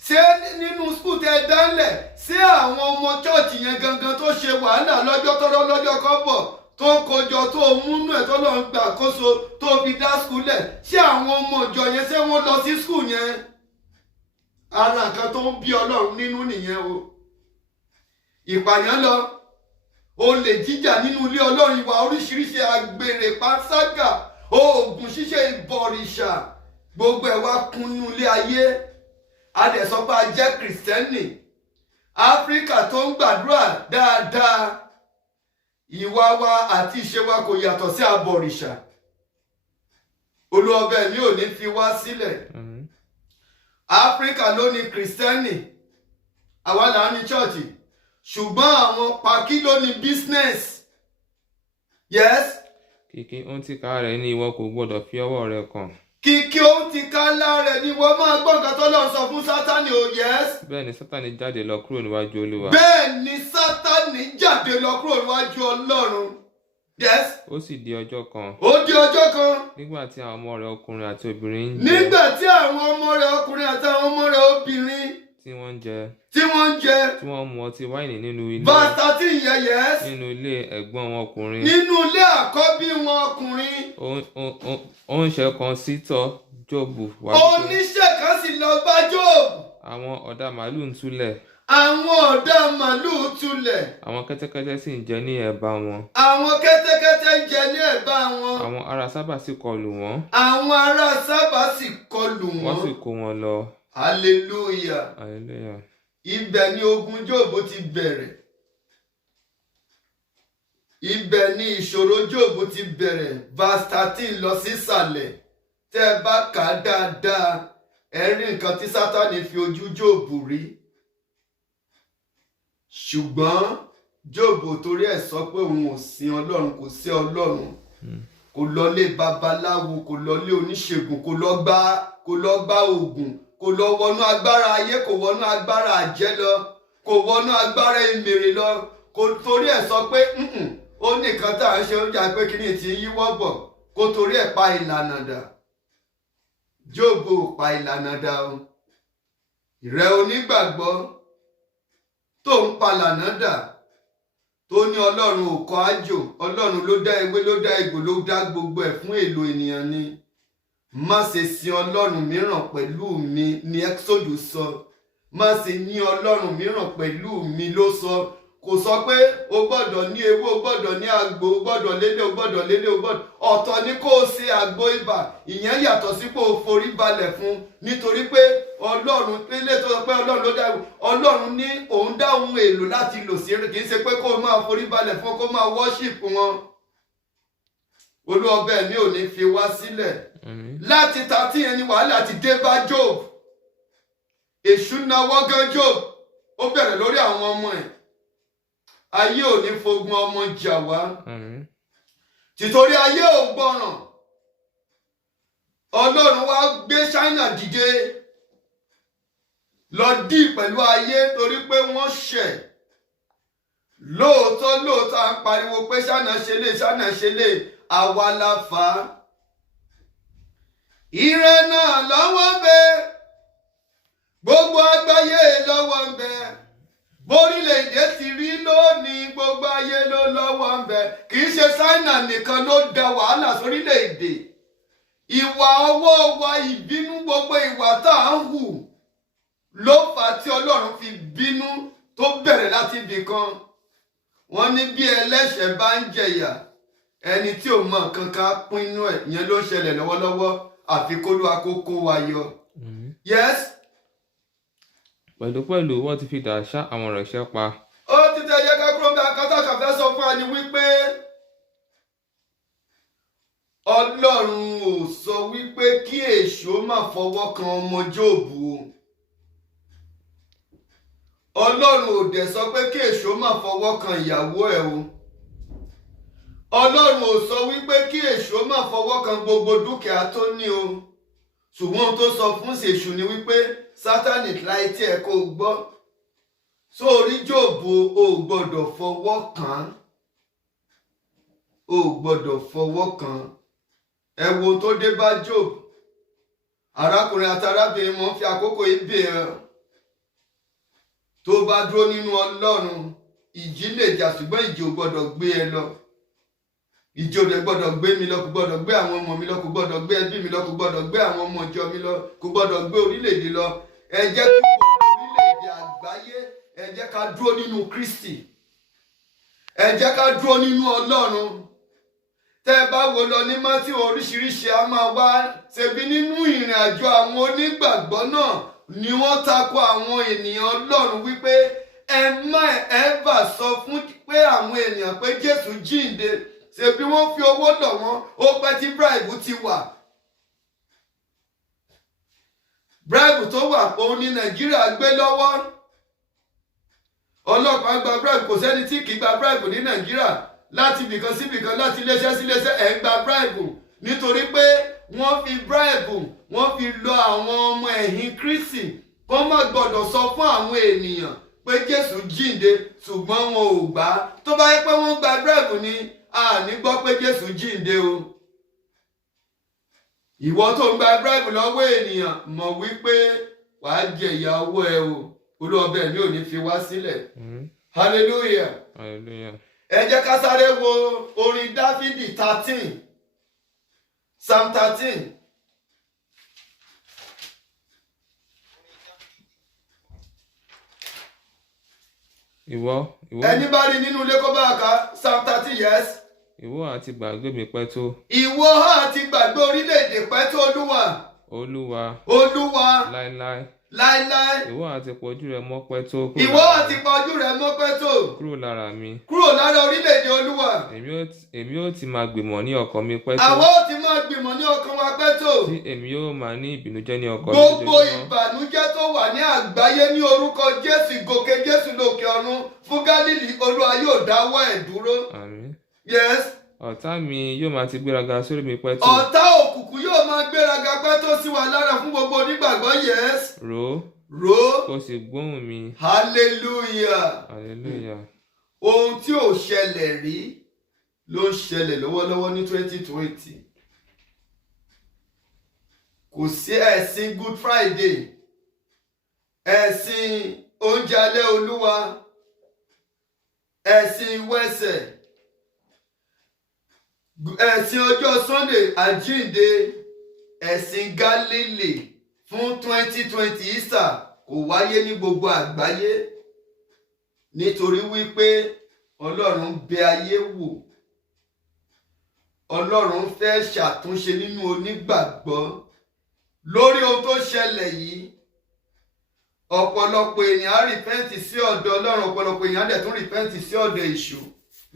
Ṣé nínú skul tẹ́ dálẹ̀, ṣé àwọn ọmọ chọ́ọ̀chì yẹn gangan tó ṣe wàhálà lọ́jọ́ tọ́rọ́ lọ́jọ́ kọ́bọ̀ tó kójọ tó múnú ẹ̀ tọ́lọ́run gbà kóso tó fi dá skul lẹ̀, ṣé àwọn ọmọ ìjọ yẹn ṣé wọ́n lọ sí skul yẹn? Ara nǹkan tó ń bí Ọlọ́run nínú nìyẹn o. Ìpànìyàn lọ, olè jíjà nínú ilé Ọlọ́run, ìwà oríṣiríṣi, àgbèrè, panṣágà, oògùn ṣíṣe, ìbọ̀rìṣà, gbogbo ẹ̀ wá kún nínú ilé ayé. A dẹ̀ sọ pé a jẹ́ Kìrìsìtẹ́nì. Áfíríkà tó ń gbàdúrà dáadáa, ìwà wa àti ìṣe wa kò yàtọ̀ sí àbọ̀rìṣà. Olúwa mi ò ní fi wá sílẹ̀. Áfíríkà ló ní Kìrìsìtẹ́nì, àwa là ń ní chọ́ọ̀chì, ṣùgbọ́n àwọn pàkí ló ní business. Yes. Kìkì ohun tí ká rẹ̀ ní ìwọ kò gbọdọ̀ fi ọwọ́ rẹ kàn. Kìkì ohun tí ká lára ni wọ́n máa gbọ́ nǹkan tó lọ́n sọ fún Sátánì o. Yes. Bẹ́ẹ̀ ni Sátánì jáde lọ kúrò níwájú Olúwa. Bẹ́ẹ̀ ni Sátánì jáde lọ kúrò níwájú Ọlọ́run. Yes. Ó sì di ọjọ́ kan. Ó di ọjọ́ kan. Nígbà tí àwọn ọmọ rẹ̀ ọkùnrin àti obìnrin ń jẹ. Nígbà tí àwọn ọmọ rẹ̀ ọkùnrin àti àwọn ọmọ rẹ̀ obìnrin tí wọ́n ń jẹ. tí wọ́n ń jẹ. tí wọ́n mu ọtí wáìnì nínú ilé. Verse 13 yẹn. Yes. Nínú ilé ẹ̀gbọ́n wọn ọkùnrin. Nínú ilé àkọ́bí wọn ọkùnrin. Oníṣẹ́ kan sì tọ̀ Jóòbù wá. Oníṣẹ́ kan sì lọ bá Jóòbù. Àwọn ọ̀dà màálù ń túlẹ̀. Àwọn ọ̀dà màálù túlẹ̀. Àwọn kẹ́tẹ́kẹ́tẹ́ sì ń jẹ ní ẹ̀bá wọn. Àwọn kẹ́tẹ́kẹ́tẹ́ ń jẹ ní ẹ̀bá wọn. Àwọn ará Sábà sì kọlù wọ́n. Àwọn ará Sábà sì kọlù wọ́n. Wọ́n sì kó wọn lọ. Hallelujah. Hallelujah. Ibẹ̀ ni ogun Jóòbù ti bẹ̀rẹ̀. Ibẹ̀ ni ìṣòro Jóòbù ti bẹ̀rẹ̀. Verse 13 lọ sísàlẹ̀. Tẹ́ ẹ bá kà á dáadáa, ẹ rí nǹkan tí Sátánì fi ojú Jóòbù rí. Ṣùgbọ́n Jóòbù torí ẹ̀ sọ pé òun ò sin Ọlọ́run, kò sí Ọlọ́run. Kò lọlé babaláwo, kò lọlé oníṣègùn, kò lọ gbá oògùn, kò lọ wọnú agbára ayé, kò wọnú agbára àjẹ́ lọ, kò wọnú agbára èmèrè lọ. Kò torí ẹ̀ sọ pé ó nìkan tá à ń ṣe oúnjẹ pé kí ni ti yíwọ́ bọ̀, kò torí ẹ̀ pa ìlànà dà. Jóòbù pa ìlànà dà o. Ìrẹ́ onígbàgbọ́ tó ń palànà dà, tó ní Ọlọ́run ò kọ́ àjò, Ọlọ́run ló dá ewé, ló dá egbò, ló dá gbogbo ẹ̀ fún èlò ènìyàn ni. Má ṣe sin Ọlọ́run mìíràn pẹ̀lú mi ni Exodus sọ. Má ṣe ní Ọlọ́run mìíràn pẹ̀lú mi ló sọ. Kò sọ pé o gbọ́dọ̀ ní ewé, o gbọ́dọ̀ ní àgbo, o gbọ́dọ̀ lélẹ̀, o gbọ́dọ̀ lélẹ̀, o gbọ́dọ̀. Ọ̀tọ̀ ni kó o ṣe àgbo ibà, ìyẹn yàtọ̀ sí pé o forí balẹ̀ fún, nítorí pé Ọlọ́run ilé tó sọ pé Ọlọ́run ló dá, Ọlọ́run ní òun dá ohun èlò láti lò sí, kì í ṣe pé kó o máa forí balẹ̀ fún, kó o máa worship wọn. Olúwa mi ò ní fi wá sílẹ̀. Láti 13 ẹni wàhálà ti dé bá Job. Èṣù náwó gan Job, ó bẹ̀rẹ̀ lórí àwọn ọmọ ẹ̀. Ayé ò ní fogun ọmọ jà wá. Tìtorí ayé ò gbọ́ràn. Ọlọ́run wá gbé China dìde lọ dì pẹ̀lú ayé torí pé wọ́n ṣẹ̀. Lóòótọ́ à ń pariwo pé China ṣe lè, àwa la fà á. Ire náà lọ́wọ́ ń bẹ, gbogbo àgbáyé lọ́wọ́ ń bẹ. Bórílẹ̀-èdè ti rí lónìí, gbogbo ayé ló lọ́wọ́ ń bẹ. Kì í ṣe China nìkan ló da wàhálà sórílẹ̀-èdè. Ìwà ọwọ́ wa, ìbínú, gbogbo ìwà tá à ń hù ló fà á tí Ọlọ́run fi bínú tó bẹ̀rẹ̀ láti ibì kan. Wọ́n ní bí ẹlẹ́ṣẹ̀ bá ń jẹ̀yà, ẹni tí ò mọ nǹkan kan pinnu ẹ̀, ìyẹn ló ń ṣẹlẹ̀ lọ́wọ́lọ́wọ́, àfi k'Olúwa kó kó wa yọ. Yes. Pẹ̀lú wọ́n ti fi idà ṣá àwọn ìránṣẹ́ pa. Ó ti tẹ yẹ ká kúrò bí akátàkà fẹ́ sọ fún wa ni wípé Ọlọ́run ò sọ wípé kí èṣù má fọwọ́ kan ọmọ Jóòbù o. Ọlọ́run ò dẹ̀ sọ pé kí èṣù má fọwọ́ kan ìyàwó ẹ̀ o. Ọlọ́run ò sọ wípé kí èṣù má fọwọ́ kan gbogbo dúkìá tó ní o. Ṣùgbọ́n tó sọ fún èṣù ni wípé Sátánì láì tí ẹ kó gbọ́. sórí Jóòbù o gbọ́dọ̀ fọwọ́ kàn, o gbọ́dọ̀ fọwọ́ kàn. Ẹ wo tó dé bá Jóòbù. Arákùnrin àti arábìnrin mọ̀ ń fi àkókò yìí bẹ̀ ẹ́. Tó bá dúró nínú Ọlọ́run, ìjì lè jà ṣùgbọ́n ìjì ò gbọ́dọ̀ gbé ẹ lọ. Ìjì ò dẹ̀ gbọ́dọ̀ gbé mi lọ, kò gbọ́dọ̀ gbé àwọn ọmọ mi lọ, kò gbọ́dọ̀ gbé ẹbí mi lọ, kò gbọ́dọ̀ gbé àwọn ọmọ ìjọ mi lọ, kò gbọ́dọ̀ gbé orílẹ̀-èdè lọ. Ẹ jẹ́ kí gbogbo orílẹ̀-èdè àgbáyé, ẹ jẹ́ ká dúró nínú Kristi. Ẹ jẹ́ ká dúró nínú Ọlọ́run. Tẹ́ bá wo lọ ní Mátíù oríṣiríṣi a máa wá, ṣebí nínú ìrìn àjò àwọn onígbàgbọ́ náà ni wọ́n tako àwọn ènìyàn Ọlọ́run wípé ẹ má ẹ̀fà sọ fún pé àwọn ènìyàn pé Jésù jíǹde, ṣebí wọ́n fi owó lọ̀ wọ́n, ó pẹ́ tí bribe ti wà. Bribe tó wà pé ó ní Nàìjíríà gbé lọ́wọ́. Ọlọ́pàá gba bribe, kò sẹ́ni tí kì í gba bribe ní Nàìjíríà. Láti ibìkan sí ibìkan, láti iléeṣẹ́ sí iléeṣẹ́, ẹ̀ ń gba bribe nítorí pé wọ́n fi bribe wọ́n fi lọ àwọn ọmọ ẹ̀yìn Kristi kó má gbọ́dọ̀ sọ fún àwọn ènìyàn pé Jésù jíǹde, ṣùgbọ́n wọn ò gbà. Tó bá yẹ pé wọ́n gba bribe ni a ní gbọ́ pé Jésù jíǹde o. Ìwọ tó ń gba bribe lọ́wọ́ ènìyàn mọ̀ wípé wàá jẹ ìyà owó ẹ o. Olúwa ọbẹ̀ mi ò ní fi wá sílẹ̀. Hallelujah. Hallelujah. Ẹ jẹ́ ká sáré wo orin Dáfídì 13, Psalm 13. Ẹni bá rí nínú ilé kó bá ka Psalm 13, yes. Ìwọ àti gbàgbé mi pẹ́ tó. Ìwọ àti gbàgbé orílẹ̀-èdè pẹ́ tó Olúwa. Olúwa. Olúwa. Láíláí. Láíláí. Ìwọ àti pọ̀jù rẹ̀ mọ́ pẹ́ tó. Ìwọ àti pọ̀jù rẹ̀ mọ́ pẹ́ tó. Kúrò lára mi. Kúrò lára orílẹ̀-èdè Olúwa. Èmi ó ti máa gbìmọ̀ ní ọkàn mi pẹ́ tó. Àwa ó ti máa gbìmọ̀ ní ọkàn wa pẹ́ tó. Tí èmi yóò máa ní ìbìnújẹ́ ní ọkàn mi lójoojúmọ́. Gbogbo ìbànújẹ́ tó wà ní àgbáyé ní orúkọ Jésù, gòkè Jésù lókè ọ̀run fún Gálílì, Olúwa yóò dáwọ́ ẹ̀ dúró. Àmín. Yes. Ọ̀tá mi yóò máa ti gbéraga sórí mi pẹ́ tó. Ọ̀tá òkùnkùn yóò máa gbéraga pẹ́ tó sí wa lára fún gbogbo onígbàgbọ́. Yes. Rò. Kò sì gbóhùn mi. Hallelujah. Hallelujah. Ohun tí ò ṣẹlẹ̀ rí ló ń ṣẹlẹ̀ lọ́wọ́lọ́wọ́ ní 2020. Kò sí ẹ̀sìn Good Friday, ẹ̀sìn oúnjẹ alẹ́ Olúwa, ẹ̀sìn ìwẹsẹ̀, ẹ̀sìn ọjọ́ Sunday àjíǹde, ẹ̀sìn Gálílì fún 2020 Easter kò wáyé ní gbogbo àgbáyé nítorí wípé Ọlọ́run bẹ ayé wò. Ọlọ́run fẹ́ ṣàtúnṣe nínú onígbàgbọ́ lórí ohun tó ṣẹlẹ̀ yìí. Ọ̀pọ̀lọpọ̀ èèyàn á rìpẹ́ǹtì sí ọ̀dọ̀ Ọlọ́run, ọ̀pọ̀lọpọ̀ èèyàn á dẹ̀ tún rìpẹ́ǹtì sí ọ̀dọ̀ èṣù.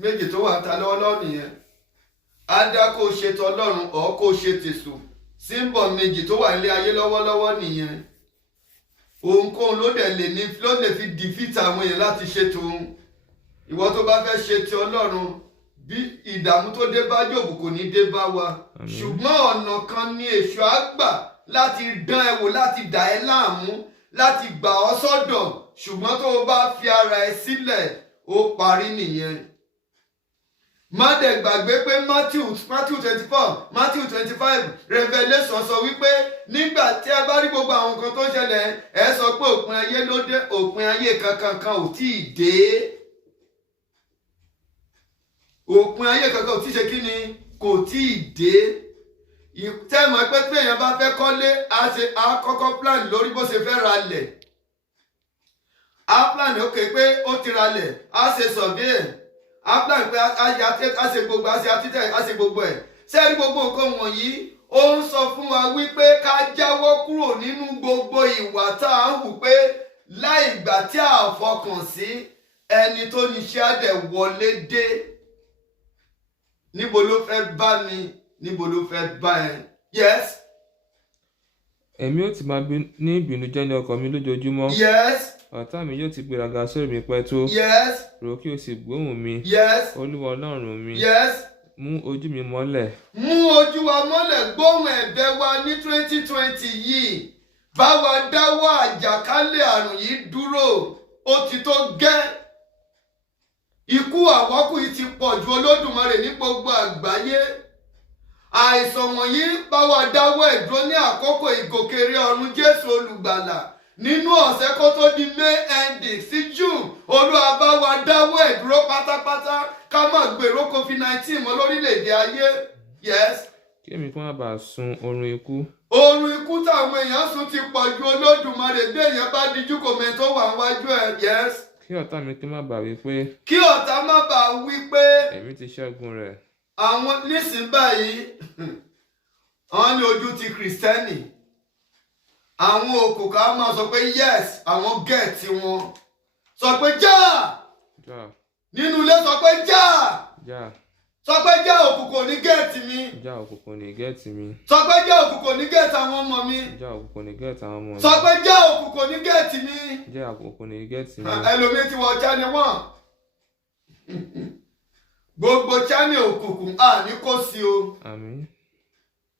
Méjì tó wà ta lọ́wọ́lọ́wọ́ nìyẹn. Á dá kó o ṣe tọlọ́run ọ̀ kó o ṣe tèṣù. Símbọ̀ méjì tó wà nílé ayé lọ́wọ́lọ́wọ́ nìyẹn. Ohunkóhun ló lè fi dìfìtì àwọn èèyàn láti ṣe tòun. Ìwọ tó bá fẹ́ ṣe ti Ọlọ́run, bí ìdààmú tó dé bá Jóòbù kò ní dé bá wa. Ṣùgbọ́n ọ̀nà kan ni èṣù á gbà láti dán ẹ wò, láti dà ẹ́ láàmú, láti gbà ọ́ sọ́dọ̀. Ṣùgbọ́n tó o bá fi ara ẹ sílẹ̀, ó parí nìyẹn. Má dẹ̀ gbàgbé pé Matthew 24, Matthew 25, Revelation sọ wípé nígbà tí a bá rí gbogbo àwọn nǹkan tó ń ṣẹlẹ̀, ẹ sọ pé òpin ayé ló dé. Òpin ayé kankan ò tí ì dé. Òpin ayé kankan ò tí ì ṣe kí ni? Kò tí ì dé. Tẹ́mọ̀ pé tí èèyàn bá fẹ́ kọ́lé, á kọ́kọ́ plan lórí bó ṣe fẹ́ ralẹ̀. Á plan ókè pé ó ti ralẹ̀, á ṣe survey. A plan pé a ṣe gbogbo, a ṣe àtítẹ̀, a ṣe gbogbo ẹ̀. Ṣé rí gbogbo nǹkan wọ̀nyí? Ó ń sọ fún wa wípé ká jáwọ́ kúrò nínú gbogbo ìwà tá a ń hù pé láì gbà tí a fọkàn sí ẹni tó ní iṣẹ́ àdẹ̀ wọlé dé. Níbo ló fẹ́ bá mi? Níbo ló fẹ́ bá ẹ? Yes. Èmi ó ti máa ní ìbìnújẹ́ ní ọkàn mi lójoojúmọ́. Yes. Ọ̀tá mi yóò ti gbéraga sórí mi pẹ́ tó. Yes. Rò kí o sì gbóhùn mi. Yes. Olúwa Ọlọ́run mi. Yes. Mú ojú mi mọ́lẹ̀. Mú ojú wa mọ́lẹ̀, gbóhùn ẹ̀bẹ̀ wa ní 2020 yìí. Bá wa dáwọ́ àjàkálẹ̀ àrùn yìí dúró. ó ti tó gẹ́. Ikú àwákù yìí ti pọ̀ ju Olódùmarè ní gbogbo àgbáyé. Àìsàn wọ̀nyí bá wa dáwọ́ ẹ̀ dúró ní àkókò ìgòkèrè ọ̀run Jésù olùgbàlà. Nínú ọ̀sẹ̀ kó tó di May ending sí June, Olúwa bá wa dáwọ́ ẹ̀ dúró pátápátá ká má gbèrò COVID-19 mọ́ lórílẹ̀‐èdè ayé. Yes. Kí èmi kó má bàa sun oorun ikú. Oorun ikú táwọn èèyàn sùn ti pọ̀ ju Olódùmarè bí èèyàn bá dijú kò mẹ́ tó wà níwájú ẹ̀. Yes. Kí ọ̀tá mi kí má bàa wí pé. Kí ọ̀tá má bàa wí pé. Èmi ti ṣẹ́gun rẹ̀. Àwọn nísìnyí báyìí wọ́n ní ojú ti Kìrìsìtẹ́nì. Àwọn òkùnkà máa sọ pé yes, àwọn gẹ̀ẹ́tì wọn. Sọ pé já. Já. Nínú ilé sọ pé já. Já. Sọ pé já òkùnkùn ní gẹ̀ẹ́tì mi. Já òkùnkùn ní gẹ̀ẹ́tì mi. Sọ pé já òkùnkùn ní gẹ̀ẹ́tì àwọn ọmọ mi. Já òkùnkùn ní gẹ̀ẹ́tì àwọn ọmọ mi. Sọ pé já òkùnkùn ní gẹ̀ẹ́tì mi. Já òkùnkùn ní gẹ̀ẹ́tì mi. Ẹlòmíì ti wọ China wọ́n. Gbogbo China òkùnkùn ní kò sí o. Àmín.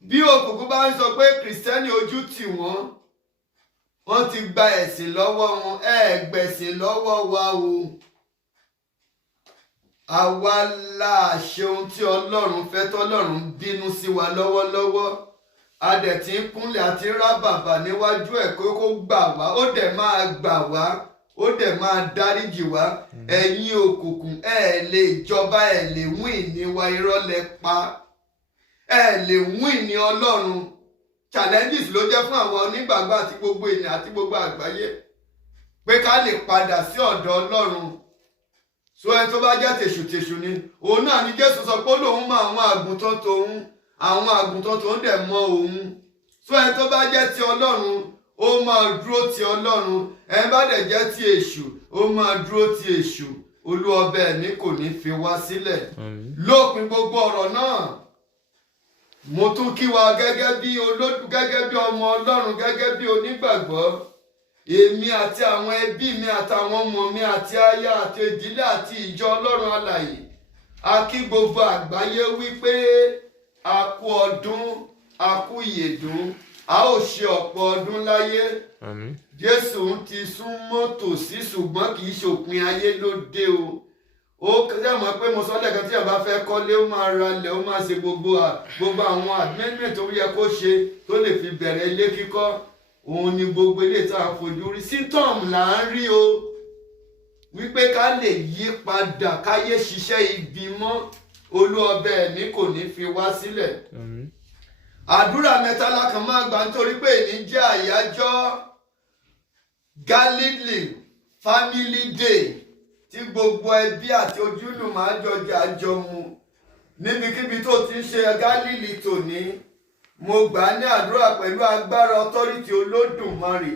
Bí òkùnkùn bá ń sọ pé Kìrìsìtẹ́nì ojú tì wọ́n ti gba ẹ̀sìn lọ́wọ́ wọn. Gbẹ̀sìn lọ́wọ́ wa o. Àwa la ṣe ohun tí Ọlọ́run fẹ́ tọ́lọ́run bínú sí wa lọ́wọ́lọ́wọ́. A dẹ̀ ti ń kúnlẹ̀ àti rá bàbà níwájú ẹ̀ kó gbà wá. Ó dẹ̀ máa gbà wá. Ó dẹ̀ máa dáríjì wá. Ẹ̀yin òkùnkùn lè jọba lè wín ní wa, irọ́ lẹ pa. Lè wín ní Ọlọ́run. Challenges ló jẹ́ fún àwọn onígbàgbọ́ àti gbogbo ènìyàn àti gbogbo àgbáyé pé ká lè padà sí ọ̀dọ̀ Ọlọ́run. So ẹni tó bá jẹ́ tèṣùtèṣù ni òun náà ni Jésù sọ pé lòun mọ àwọn àgùntàn tòun, àwọn àgùntàn tòun dẹ̀ mọ òun. So ẹni tó bá jẹ́ ti Ọlọ́run ó máa dúró ti Ọlọ́run. Ẹni bá dẹ̀ jẹ́ ti èṣù ó máa dúró ti èṣù. Olúwa ọba ẹ̀mí kò ní fi wá sílẹ̀. Lópin gbogbo ọ̀rọ̀ náà, mo tún kí wa gẹ́gẹ́ bí gẹ́gẹ́ bí ọmọ Ọlọ́run, gẹ́gẹ́ bí onígbàgbọ́. Èmi àti àwọn ẹbí mi àtàwọn ọmọ mi àti aya àti ìdílé àti ìjọ Ọlọ́run alààyè. A kí gbogbo àgbáyé wípé a kú ọdún, a kú ìyèdún, a ó ṣe ọ̀pọ̀ ọdún láyé. Àmín. Jésù ti súnmọ́ tòsí ṣùgbọ́n kì í ṣòpin ayé ló dé o. Ó kẹ́kẹ́ mọ̀ pé mo sọ lẹ́ẹ̀kan tí àbá fẹ́ kọ́lé ó máa ra ilẹ̀, ó máa ṣe gbogbo àwọn amendment tó yẹ kó ṣe tó lè fi bẹ̀rẹ̀ ilé kíkọ́. Òun ni gbogbo ilé tá a fojú rí. Symptom là ń rí o wípé ká lè yí padà káyé ṣiṣẹ́ ibi mọ́. Olú ọba ẹ̀mí kò ní fi wá sílẹ̀. Àdúrà mẹ́ta la kàn máa gbà nítorí pé èyí jẹ́ àyájọ́ Galilee Family Day tí gbogbo ẹbí àti ojúlùmọ̀ àjọjẹ àjọmu níbikíbi tó ti ń ṣe Galilee tòní. Mo gbà ní àdúrà pẹ̀lú agbára authority Olódùmarè.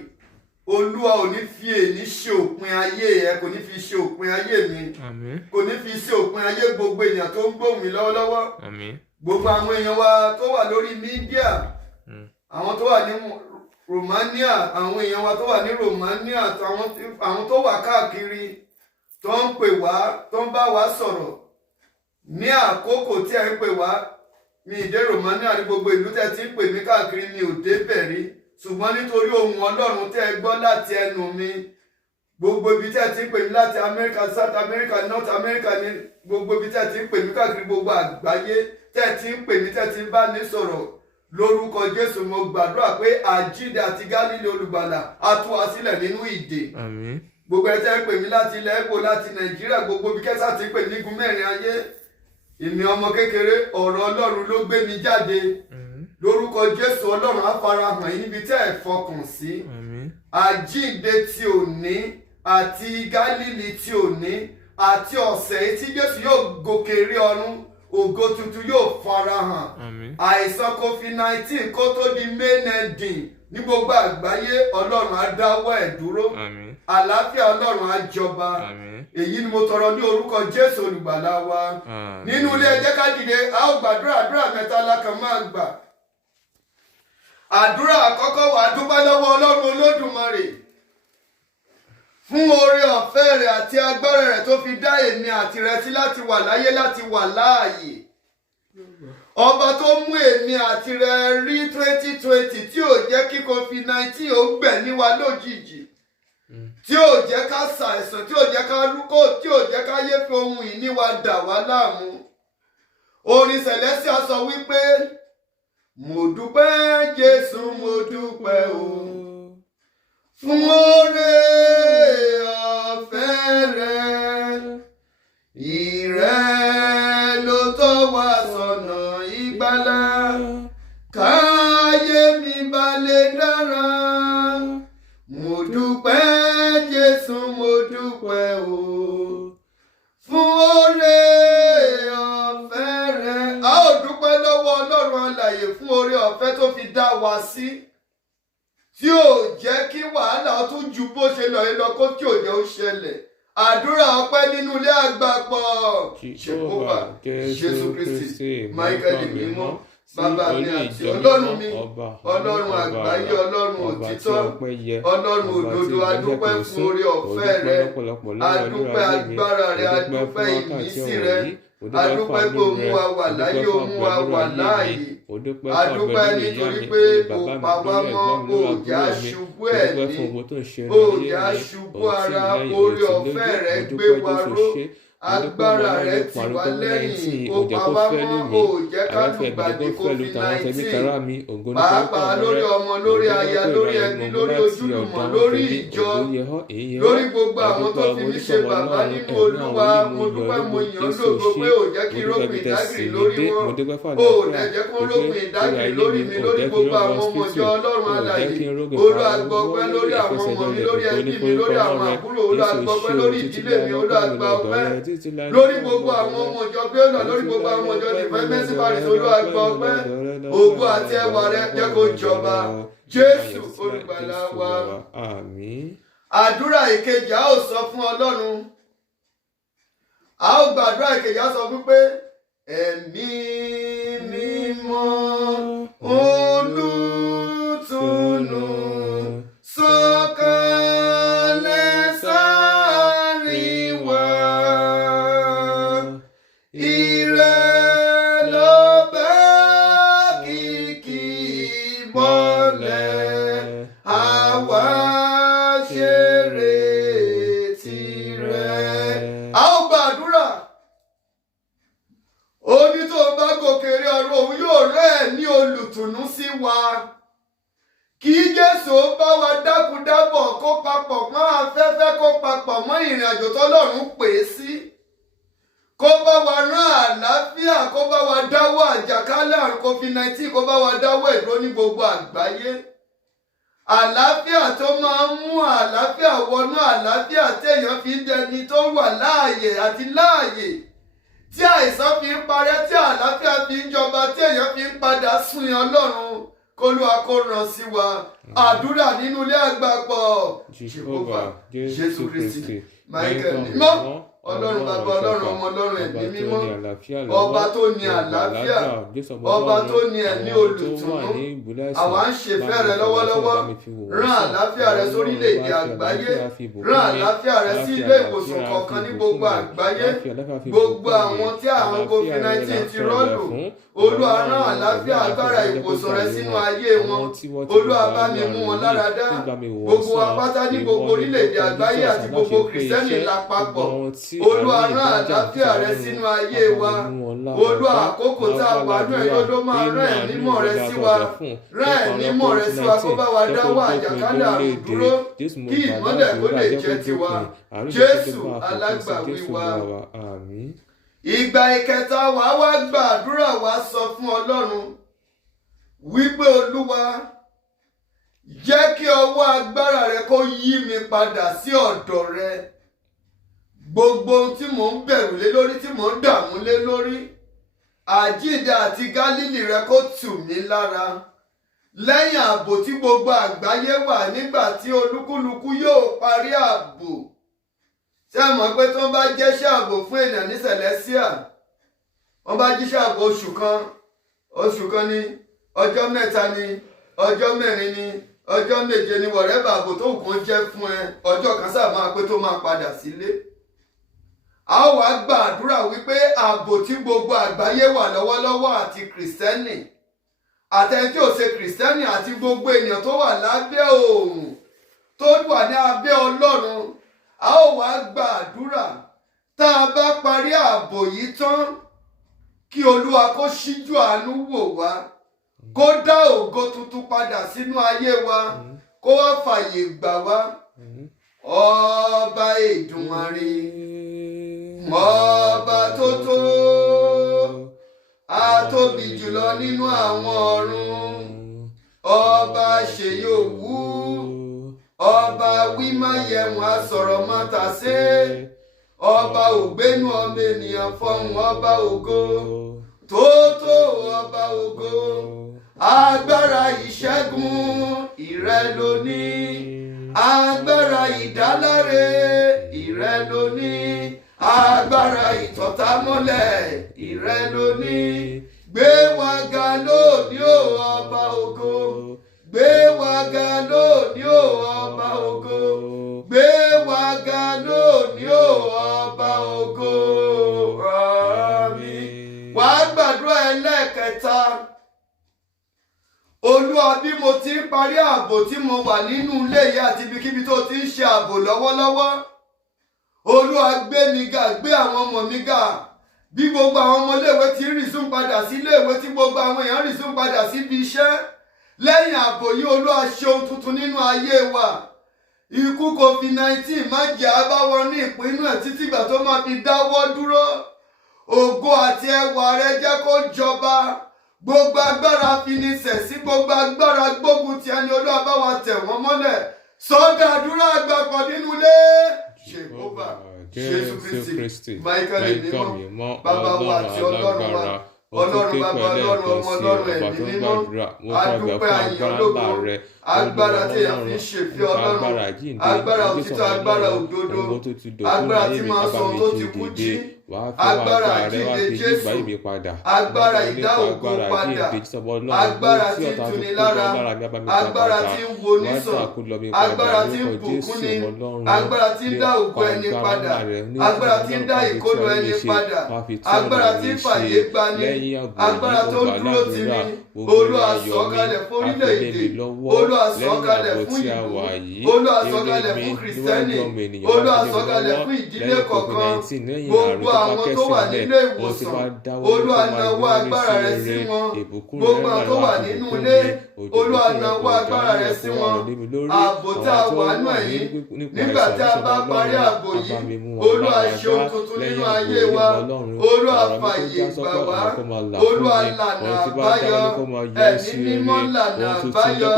Olúwa ò ní fi èní ṣe òpin ayé ẹ, kò ní fi ṣe òpin ayé mi. Àmín. Kò ní fi ṣe òpin ayé gbogbo èèyàn tó ń gbóhùn mi lọ́wọ́lọ́wọ́. Àmín. Gbogbo àwọn èèyàn wa tó wà lórí mídíà, àwọn tó wà ní Romania, àwọn èèyàn wa tó wà ní Romania, àwọn tó wà káàkiri tó ń pè wá, tó ń bá wa sọ̀rọ̀ ní àkókò tí ẹ ń pè wá. Mi ìdé Romania ní gbogbo ìlú tẹ́ ti ń pè mí káàkiri mi ò débẹ̀ rí, ṣùgbọ́n nítorí ohùn Ọlọ́run tẹ́ ẹ gbọ́ láti ẹnu mi, gbogbo ibi tẹ́ ti ń pè mí láti America, South America, North America ní gbogbo ibi tẹ́ ti ń pè mí káàkiri gbogbo àgbáyé tẹ́ ti ń pè mí, tẹ́ ti ń bá mi sọ̀rọ̀ lórúkọ Jésù. Mo gbàdúrà pé àjíǹde àti Gálílì olùgbàlà á tú wa sílẹ̀ nínú ìdè. Àmín. Gbogbo ẹ tẹ́ ń pè mí láti ilẹ̀ Ẹ̀gbò, láti Nàìjíríà, gbogbo ibi kẹ́sà ti ń pè mí nígun mẹ́rin ayé. Èmi ọmọ kékeré, ọ̀rọ̀ Ọlọ́run ló gbé mi jáde. Lórúkọ Jésù Ọlọ́run á farahàn yín níbi tẹ́ ẹ̀ fọkàn sí. Àjíǹde ti òní àti Gálílì ti òní àti ọ̀sẹ̀ tí Jésù yóò gòkè rí ọ̀run, ògo tuntun yóò farahàn. Àìsàn COVID-19 kó tó di main ending ní gbogbo àgbáyé, Ọlọ́run á dáwọ́ ẹ̀ dúró. Àlàáfíà Ọlọ́run á jọba. Èyí ni mo tọrọ ní orúkọ Jésù olùgbàlà wa. Nínú ilé ẹ jẹ́ ká dìde, a ó gbàdúrà àdúrà mẹ́ta la kàn máa gbà. Àdúrà àkọ́kọ́ wà dúpẹ́ lọ́wọ́ Ọlọ́run Olódùmarè fún oore ọ̀fẹ́ rẹ̀ àti agbára rẹ̀ tó fi dá èmi àti rẹ sí láti wà láyé, láti wà láàyè. Ọba tó mú èmi àti rẹ rí 2020 tí ò jẹ́ kí COVID-19 ó gbẹ̀mí wa lójijì, tí ò jẹ́ ká ṣàìsàn, tí ò jẹ́ ká rúkò, tí ò jẹ́ ká yé fi ohun ìní wa dà wá láàmú. Orin Celestia sọ wípé mo dúpẹ́ Jésù, mo dúpẹ́ o fún oore ọ̀fẹ́ rẹ. Ìrẹ ló tọ́ wa sọ́nà ìgbàlà, káyé mi bá lè dára. Mo dúpẹ́ Jésù, mo dúpẹ́ o fún oore ọ̀fẹ́ rẹ. A ó dúpẹ́ lọ́wọ́ Ọlọ́run alààyè fún oore ọ̀fẹ́ tó fi dá wa sí, tí ò jẹ́ kí wàhálà tún ju bó ṣe lọ yìí lọ, kó tí ò jẹ́ ó ṣẹlẹ̀. Àdúrà ọpẹ́ nínú ilé àgbàpọ̀. Jèhófà Jésù Kristi Máíkẹ́lì mímọ́, bàbá mi àti Ọlọ́run mi, Ọlọ́run àgbáyé, Ọlọ́run òtítọ́, Ọlọ́run òdodo, adúpẹ́ fún oore ọ̀fẹ́ rẹ, adúpẹ́ agbára rẹ, adúpẹ́ ìmísí rẹ, adúpẹ́ pé o mú wa wà láyé, o mú wa wà láàyè. Adúpẹ́ nítorí pé o pa wá mọ́, o jẹ́ aṣubú ẹ̀mí, o jẹ́ aṣubú ara. Oore ọ̀fẹ́ rẹ gbé wa ró, agbára rẹ tì wá lẹ́yìn, o pa wá mọ́, o jẹ́ ká lùgbàdì COVID-19, pàápàá lórí ọmọ, lórí aya, lórí ẹbí, lórí ojúlùmọ̀, lórí ìjọ, lórí gbogbo àwọn tó fi mí ṣe bàbá nínú Olúwa. Mo dúpẹ́, mo yìn ọ́ lógo pé o jẹ́ kí rópin ìdágìrì lórí wọn, o dẹ̀ jẹ́ kó rópin ìdágìrì lórí mi, lórí gbogbo àwọn ọmọ ìjọ Ọlọ́run alààyè. Olúwa gbọ́ ọpẹ́ lórí àwọn ọmọ mi, lórí ẹbí mi, lórí àwọn àbúrò. Olúwa gbọ́ ọpẹ́ lórí ìdílé mi. Olúwa gbọ́ ọpẹ́ lórí gbogbo àwọn ọmọ ìjọ Bíọ́nà, lórí gbogbo àwọn ọmọ ìjọ Defense Paris. Olúwa gbọ́ ọpẹ́, ògo àti ẹwà rẹ jẹ́ kó jọba. Jésù olùgbàlà wa. Àmín. Àdúrà ìkejì a ó sọ fún Ọlọ́run. A ó gbàdúrà ìkejì, a sọ wípé ẹ̀mí mímọ́ olùtùnú sọ̀kalẹ̀ sáàrin wa. Ìrẹ ló bá kìkì mọ́lẹ̀, àwa ṣeré tirẹ̀. A ó gbàdúrà. Oní tó bá gòkè rí ọ̀run, òun yóò rẹ́ ẹ̀ ní olùtùnú sí wa. Kí Jésù ó bá wa dákúdábọ̀, kó papọ̀ mọ́ afẹ́fẹ́, kó papọ̀ mọ́ ìrìn àjò tọ́lọ́run pè é sí. Kó bá wa rán àlàáfíà, kó bá wa dáwọ́ àjàkálẹ̀ àrùn COVID-19, kó bá wa dáwọ́ ìdúró ní gbogbo àgbáyé. Àlàáfíà tó máa ń mú àlàáfíà wọnú àlàáfíà, téèyàn fi ń dẹni tó wà láàyè àti láàyè, tí àìsàn fi ń parẹ́, tí àlàáfíà fi ń jọba, tí èèyàn fi ń padà sún Ọlọ́run. K'Olúwa kó ràn sí wa. Àdúrà nínú ilé àgbàpọ̀. Jèhófà Jésù Kristi Máíkẹ́lì mímọ́, Ọlọ́run bàbá, Ọlọ́run ọmọ, Ọlọ́run ẹ̀mí mímọ́, ọba tó ní àlàáfíà, ọba tó ní ẹ̀mí olùtùnú. Àwa ń ṣèfẹ́ rẹ lọ́wọ́lọ́wọ́. Rán àlàáfíà rẹ sórílẹ̀-èdè àgbáyé. Rán àlàáfíà rẹ sí ilé ìwòsàn kọ̀ọ̀kan ní gbogbo àgbáyé. Gbogbo àwọn tí àrùn COVID-19 ti rọ́lù, Olúwa rán àlàáfíà, agbára ìwòsàn rẹ sínú ayé wọn. Olúwa bá mi mú wọn lára dá. Gbogbo apáta ní gbogbo orílẹ̀-èdè àgbáyé àti gbogbo kìrìsìtẹ́nì lápapọ̀. Olúwa rán àlàáfíà rẹ sínú ayé wa. Olúwa àkókò tá a wà nú ẹ̀ lọ́dọ́ máa rán ẹ̀mí mímọ́ rẹ sí wa. Rán ẹ̀mí mímọ́ rẹ sí wa, kó bá wa dáwọ́ àjàkálẹ̀ àrùn dúró, kí ìmọ́lẹ̀ kó lè jẹ́ tiwa. Jésù alágbàwí wa. Ìgbà ìkẹta wa wá gbàdúrà wa sọ fún Ọlọ́run wípé Olúwa, jẹ́ kí ọwọ́ agbára rẹ kó yí mi padà sí ọ̀dọ̀ rẹ. Gbogbo ohun tí mò ń bẹ̀rù lé lórí, tí mò ń dààmú lé lórí, àjíǹde àti Gálílì rẹ kó tù mí lára. Lẹ́yìn ààbò tí gbogbo àgbáyé wà, nígbà tí olúkúlùkù yóò parí ààbò. Ṣé ẹ mọ̀ pé tí wọ́n bá jẹ́ṣẹ́ ààbò fún èèyàn ní Celestia, wọ́n bá jíṣẹ́ ààbò oṣù kan ní, ọjọ́ mẹ́ta ní, ọjọ́ mẹ́rin ní, ọjọ́ méje ní, wọ̀rẹ́bà ààbò tó kàn jẹ́ fún ẹ, ọjọ́ kan sáà máa pé tó máa padà sílé. A ó wá gbàdúrà wípé ààbò tí gbogbo àgbáyé wà lọ́wọ́lọ́wọ́, àti kìrìsìtẹ́nì, àtẹni tí ò ṣe kìrìsìtẹ́nì, àti gbogbo ènìyàn tó wà lábẹ́ oòrùn, tó wà ní abẹ́ Ọlọ́run, a ó wá gba àdúrà. Tá a bá parí ààbò yìí tán, kí Olúwa kó ṣíjú àánú wò wá, kó dá ògo tuntun padà sínú ayé wa, kó wá fàyè gbà wá. Ọba Èdùmàrè, ọba tó tó, atóbi jùlọ nínú àwọn ọ̀run, ọba ṣèyòwú, ọba wímáyẹ̀wò asọ̀rọ̀ mátàsé, ọba ògbénu ọmọ ènìyàn fọhùn, ọba ògo tó tó, ọba ògo. Agbára ìṣẹ́gun ìrẹ ló ní, agbára ìdáláre ìrẹ ló ní, agbára ìtọ̀támọ́lẹ̀ ìrẹ ló ní. Gbé wa ga lónìí o ọba ògo, gbé wa ga lónìí o ọba ògo, gbé wa ga lónìí o ọba ògo. Àmín. Wàá gbàdúrà ẹlẹ́ẹ̀kẹta. Olúwa, bí mo ti ń parí ààbò tí mo wà nínú ilé yìí àti ibikíbi tó ti ń ṣe ààbò lọ́wọ́lọ́wọ́, Olúwa gbé mi ga, gbé àwọn ọmọ mi ga. Bí gbogbo àwọn ọmọ iléèwé ti ń rìsún padà sí iléèwé, tí gbogbo àwọn èèyàn rìsún padà síbi iṣẹ́, lẹ́yìn ààbò yìí Olúwa ṣe ohun tuntun nínú ayé wa. Ikú COVID-19 má jẹ́ abáwọ̀ ní ìpinnu ẹ̀ títí ìgbà tó máa fi dáwọ́ dúró. Ògo àti ẹwà rẹ jẹ́ kó jọba. Gbogbo agbára finisẹ̀ sí, gbogbo agbára gbógun ti ẹni, Olúwa bá wa tẹ̀ wọ́n mọ́lẹ̀. Sọ́dọ̀ àdúrà àgbàpọ̀ nínú ilé. Jehovah, Jésù Kristi, Michael mímọ́, bàbá wa àti Ọlọ́run wa, Ọlọ́run bàbá, Ọlọ́run ọmọ, Ọlọ́run ẹ̀mí mímọ́. Adúpẹ́ àyàn lógo, agbára tí èèyàn fi ń ṣèfẹ́ Ọlọ́run, agbára òtítọ́, agbára òdodo, agbára tí máa sọ ohun tó ti kú jí, agbára àjíǹde Jésù, agbára ìdá ògo padà, agbára tí ń tuni lára, agbára tí ń wo nísàn, agbára tí ń bùkún ni, agbára tí ń dá ògo ẹni padà, agbára tí ń dá ìkólọ ẹni padà, agbára tí ń fàyè gbani, agbára tó ń dúró tì mí. Olúwa sọ̀kalẹ̀ fún orílẹ̀-èdè, Olúwa sọ̀kalẹ̀ fún ìlú, Olúwa sọ̀kalẹ̀ fún kìrìsìtẹ́nì, Olúwa sọ̀kalẹ̀ fún ìdílé kọ̀ọ̀kan. Gbogbo àwọn tó wà nílé ìwòsàn, Olúwa nawọ́ agbára rẹ sí wọn. Gbogbo àwọn tó wà nínú ilé, Olúwa nawọ́ agbára rẹ sí wọn. Ààbò tá a wà nù ẹ̀yìn, nígbà tí a bá parí ààbò yìí, Olúwa ṣe ohun tuntun nínú ayé wa. Olúwa fàyè gbà wá, Olúwa lànà àbáyọ, ẹ̀mí mímọ́ lànà àbáyọ.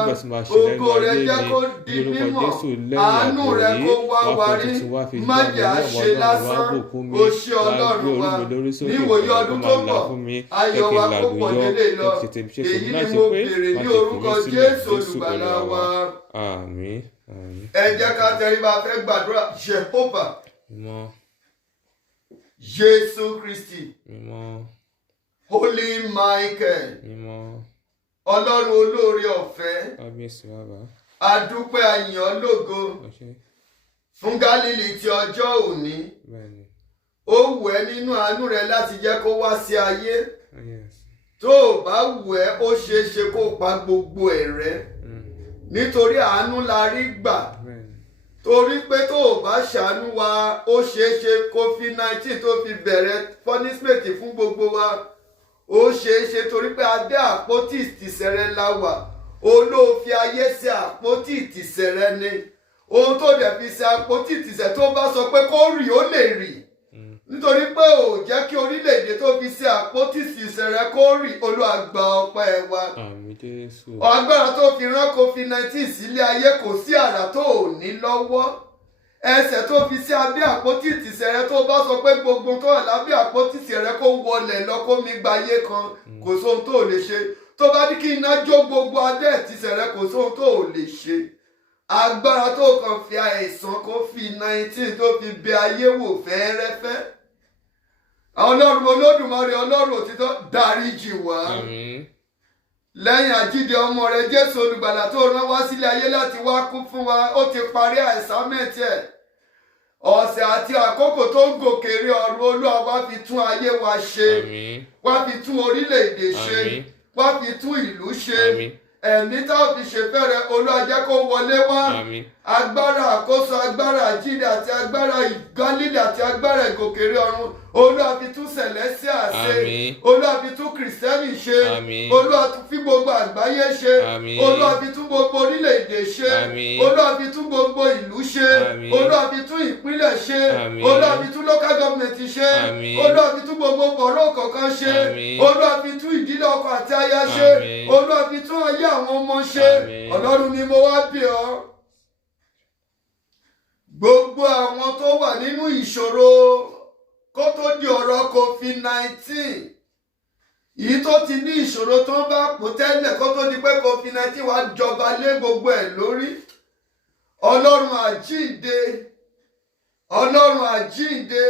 Ògo rẹ jẹ́ kó di mímọ̀, àánú rẹ kó wá wárí, má jẹ́ àṣe lásán. O ṣé Ọlọ́run wa, níwòye ọdún tó bọ̀, ayọ̀ wa kó pọ̀ délé lọ. Èyí ni mo béèrè ní orúkọ Jésù Olùgbàlà wa. Àmín. Àmín. Ẹ jẹ́ ká tẹríba, fẹ́ gbàdúrà. Jehovah, Mímọ́, Jésù Kristi, mímọ́, Holy Michael, mímọ́. Ọlọ́run olóore ọ̀fẹ́, Kábíyèsí bàbá. adúpẹ́ àyàn lógo Ọṣẹ́. fún Gálílì ti ọjọ́ òní. Bẹ́ẹ̀ni. Ó wù ẹ́ nínú àánú rẹ láti jẹ́ kó wá sí ayé. Yes. Tó o bá wù ẹ́, ó ṣeé ṣe kó pa gbogbo ẹ̀ rẹ́. Nítorí àánú la rí gbà. Bẹ́ẹ̀ni. Torí pé tó o bá ṣàánú wa, ó ṣeé ṣe COVID-19 tó fi bẹ̀rẹ̀ punishment fún gbogbo wa. Ó ṣeé ṣe torí pé abẹ́ àpótí ìtìsẹ̀rẹ̀ la wà. Olóòfin ayé sí àpótí ìtìsẹ̀rẹ̀ ni. Ohun tó dẹ̀ fi ṣe àpótí ìtìsẹ̀ tó bá sọ pé kó rì, ó lè rì. Nítorí pé ò jẹ́ kí orílẹ̀-èdè tó fi ṣe àpótí ìtìsẹ̀rẹ̀ kó rì. Olúwa gba ọpẹ́ wa. Àmín Jésù. Agbára tó fi rán COVID-19 sílé ayé, kò sí àrà tó ò ní lọ́wọ́. Ẹsẹ̀ tó fi sí abẹ́ àpótí ìtìsẹ̀rẹ̀ tó bá sọ pé gbogbo tó wà lábẹ́ àpótí ìtìsẹ̀rẹ̀ kó wọlẹ̀ lọ, kó mi gbayé kan, kò sóhun tó lè ṣe. Tó bá ní kí iná jó gbogbo abẹ́ ìtìsẹ̀rẹ̀, kò sóhun tó lè ṣe. Agbára tó kàn fi àìsàn COVID-19 tó fi bẹ ayé wò fẹ́ẹ́rẹ́fẹ́. Ọlọ́run Olódùmarè, Ọlọ́run òtítọ́, dáríjì wá. Àmín. Lẹ́yìn àjíǹde ọmọ rẹ̀ Jésù Olùgbàlà tó rán wá sílé ayé láti wá kú fún wa, ó ti parí àìsámẹ́ǹtì ẹ̀. Ọ̀sẹ̀ àti àkókò tó ń gòkè rí ọ̀run, Olúwa wá fi tún ayé wa ṣe. Àmín. Wá fi tún orílẹ̀-èdè ṣe. Àmín. Wá fi tún ìlú ṣe. Àmín. Ẹ̀mí tá ò fi ṣèfẹ́ rẹ̀, Olúwa jẹ́ kó wọlé wá. Àmín. agbára àkóso, agbára àjíǹde àti agbára ìgbálílé àti agbára ìgòkèrè ọ̀run Olúwa fi tún Celestial ṣe, Olúwa fi tún Kristẹni ṣe, Olúwa fi gbogbo àgbáyé ṣe, Olúwa fi tún gbogbo orílẹ̀-èdè ṣe, Olúwa fi tún gbogbo ìlú ṣe, Olúwa fi tún ìpínlẹ̀ ṣe, Olúwa fi tún local government ṣe, Olúwa fi tún gbogbo bọ̀rọ̀ kọ̀ọ̀kan ṣe, Olúwa fi tún ìdílé ọkọ àti aya ṣe, Olúwa fi tún ayé àwọn ọmọ ṣe. Ọlọ́run ni mo wá bẹ̀ ọ́, gbogbo àwọn tó wà nínú ìṣòro kó tó di ọ̀rọ̀ COVID-19, yìí tó ti ní ìṣòro tó ń bá pò tẹ́lẹ̀ kó tó di pé COVID-19 wá jọba lé gbogbo ẹ̀ lórí. Ọlọ́run àjíǹde, Ọlọ́run àjíǹde,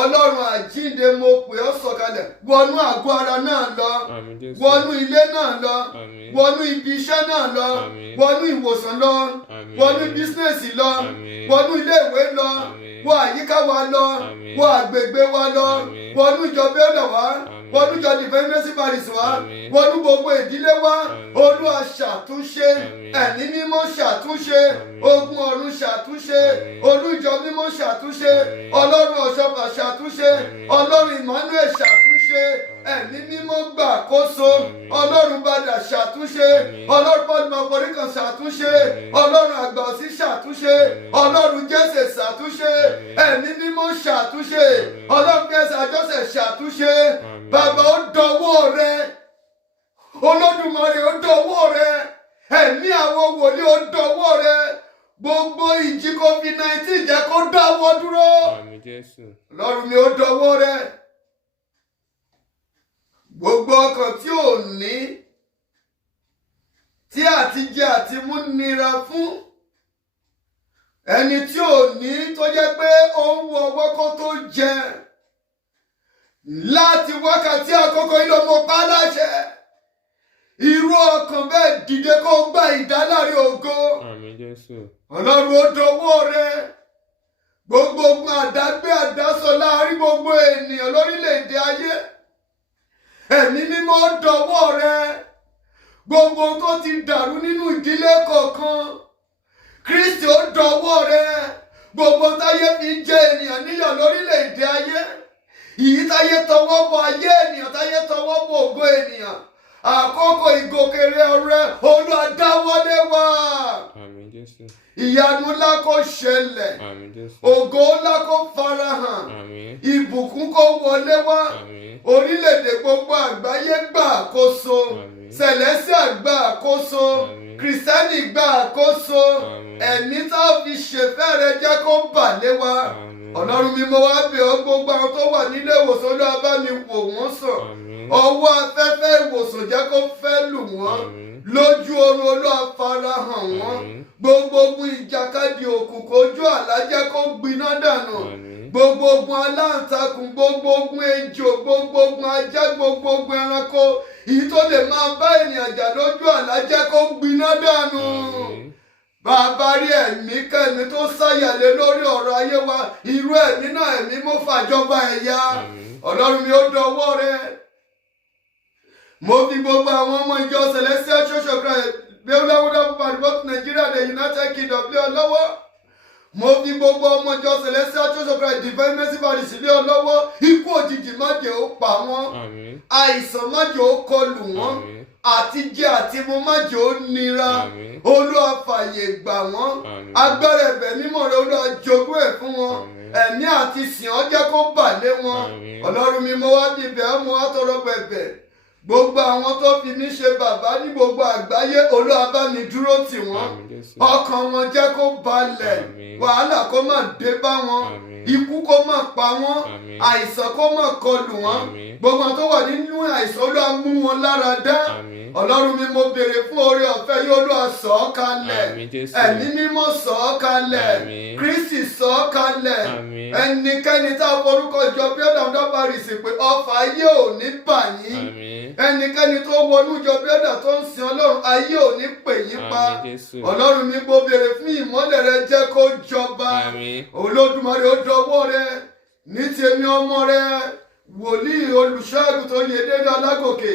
Ọlọ́run àjíǹde, mo pè ọ́ sọ̀kalẹ̀ wọnú àgọ́ ara náà lọ, wọnú ilé náà lọ, wọnú ibi iṣẹ́ náà lọ, wọnú ìwòsàn lọ, wọnú bísínẹ́sì lọ, wọnú ilé ìwé lọ, wọ àyíká wa lọ, wọ àgbègbè wa lọ, wọnú ìjọ bẹ́ẹ̀lẹ̀ wa, wọnú ìjọ Divine Mercy Parish wa, wọnú gbogbo ìdílé wa. Olúwa ṣàtúnṣe, ẹ̀mí mímọ́ ṣàtúnṣe, ogun ọ̀run ṣàtúnṣe, olújọ mímọ́ ṣàtúnṣe, Ọlọ́run ọ̀ṣọ́fà ṣàtúnṣe, Ọlọ́run Emmanuel ṣàtúnṣe, ẹ̀mí mímọ́ gbàkóso, Ọlọ́run Bàdà ṣàtúnṣe, Ọlọ́run pọ́lùmọ̀pọ̀ríkan ṣàtúnṣe, Ọlọ́run àgbàọ̀sí ṣàtúnṣe, Ọlọ́run Jésè ṣàtúnṣe, ẹ̀mí mímọ́ ṣàtúnṣe, Ọlọ́run Pẹ́sà Jọ́sẹ̀ ṣàtúnṣe. Bàbá ó dọwọ́ rẹ, Olódùmarè ó dọwọ́ rẹ, ẹ̀mí àwọn wòlíì ó dọwọ́ rẹ. Gbogbo ìjì COVID-19 jẹ́ kó dáwọ́ dúró. Ọlọ́run mi ó dọwọ́ rẹ. Gbogbo ọkàn tí ò ní, tí àtijẹ àti mú nira fún, ẹni tí ò ní tó jẹ́ pé ó ń wọ ọwọ́ kó tó jẹ, láti wákàtí àkókò yìí ló mọ pa láṣẹ. Irú ọkàn bẹ́ẹ̀ dìde kó gba ìdáláre ògo. Ọlọ́run ó dọwọ́ rẹ. Gbogbo ogun àdágbé àdásọ láàrin gbogbo ènìyàn lórílẹ̀‐èdè ayé, ẹ̀mí mímọ́ dọwọ́ rẹ. Gbogbo tó ti dàrú nínú ìdílé kọ̀ọ̀kan, Kristi ó dọwọ́ rẹ. Gbogbo táyé fi jẹ ènìyàn níyà lórílẹ̀‐èdè ayé, ìyí táyé tọwọ́ bọ ayé ènìyàn, táyé tọwọ́ bọ ògo ènìyàn, àkókò ìgòkèrè ọrẹ Olúwa dáwọ́lé wá. Ìyanu ńlá kó ṣẹlẹ̀, ògo ńlá kó farahàn, ìbùkún kó wọlé wá, orílẹ̀-èdè gbogbo àgbáyé gbà àkóso, Celestial gbà àkóso, Kristẹni gbà àkóso, ẹ̀mí tá a fi ṣèfẹ́ rẹ jẹ́ kó bà lé wa. Ọlọ́run mi mo wá bẹ̀ ọ́, gbogbo àwọn tó wà nílé ìwòsàn Olúwa bá mi wò wọ́n sàn, ọwọ́ afẹ́fẹ́ ìwòsàn jẹ́ kó fẹ́ lù wọ́n, lójú oorun Olúwa farahàn wọ́n, gbogbo ogun ìjàkadì òkùnkùn ojú àlá jẹ́ kó gbiná dànù, gbogbo ogun aláǹtakùn, gbogbo ogun ejò, gbogbo ogun ajá, gbogbo ogun ẹranko èyí tó lè máa bá ènìyàn jà lójú àlá jẹ́ kó gbiná dànù. Bàbá rí ẹ̀mí kẹ́mi tó sáyàlé lórí ọ̀rọ̀ ayé wa, irú ẹ̀mí náà ẹ̀mí mo fàjọba ẹ̀yà. Ọlọ́run mi ó dọwọ́ rẹ. Mo fi gbogbo àwọn ọmọ ìjọ Celestial Church of Christ Bẹ́ẹ̀láwọ́dá Pàdébọ́tù Nàìjíríà the United Kingdom lé ọ lọ́wọ́. Mo fi gbogbo ọmọ ìjọ Celestial Church of Christ Divine Mercy Parish lé ọ lọ́wọ́. Ikú òjijì má jẹ́ ó pa wọ́n, àìsàn má jẹ́ ó kọlù wọ́n, àti jẹ àti mu má jẹ́ ó nira. Olúwa fàyè gbà wọ́n, agbára ẹ̀bẹ̀ mímọ́ rẹ Olúwa jogún ẹ̀ fún wọn, ẹ̀mí àti sìn ọ́ jẹ́ kó bà lé wọn. Ọlọ́run mi mo wá bíbẹ̀ ọ́, mo wá tọrọ bẹ̀bẹ̀. Gbogbo àwọn tó fi mí ṣe bàbá ní gbogbo àgbáyé Olúwa bá mi dúró tì wọ́n, ọkàn wọn jẹ́ kó balẹ̀, wàhálà kó má dé bá wọn, ikú kó má pa wọ́n, àìsàn kó má kọlù wọ́n, gbogbo àwọn tó wà nínú àìsàn Olúwa mú wọn lára dá. Ọlọ́run mi mo béèrè fún oore ọ̀fẹ́ yìí, Olúwa sọ̀ ọ́ kalẹ̀, ẹ̀mí mímọ́ sọ̀ ọ́ kalẹ̀, Kristi sọ̀ ọ́ kalẹ̀. Ẹnikẹ́ni tá a forúkọ jọ Bẹ́ẹ̀láwọ́dá Pàríṣì pé ọfà ayé ò ní bà yín, ẹnikẹ́ni tó wọnú ìjọ Bẹ́ẹ̀dà tó ń sin Ọlọ́run ayé ò ní pè yín pa. Ọlọ́run mi mo béèrè fún ìmọ́lẹ̀ rẹ jẹ́ kó jọba. Olódùmarè ó dọwọ́ rẹ ní tèmi ọmọ rẹ wòlíì olùṣọ́ àgùntàn Oyèdélé Ọlágòkè,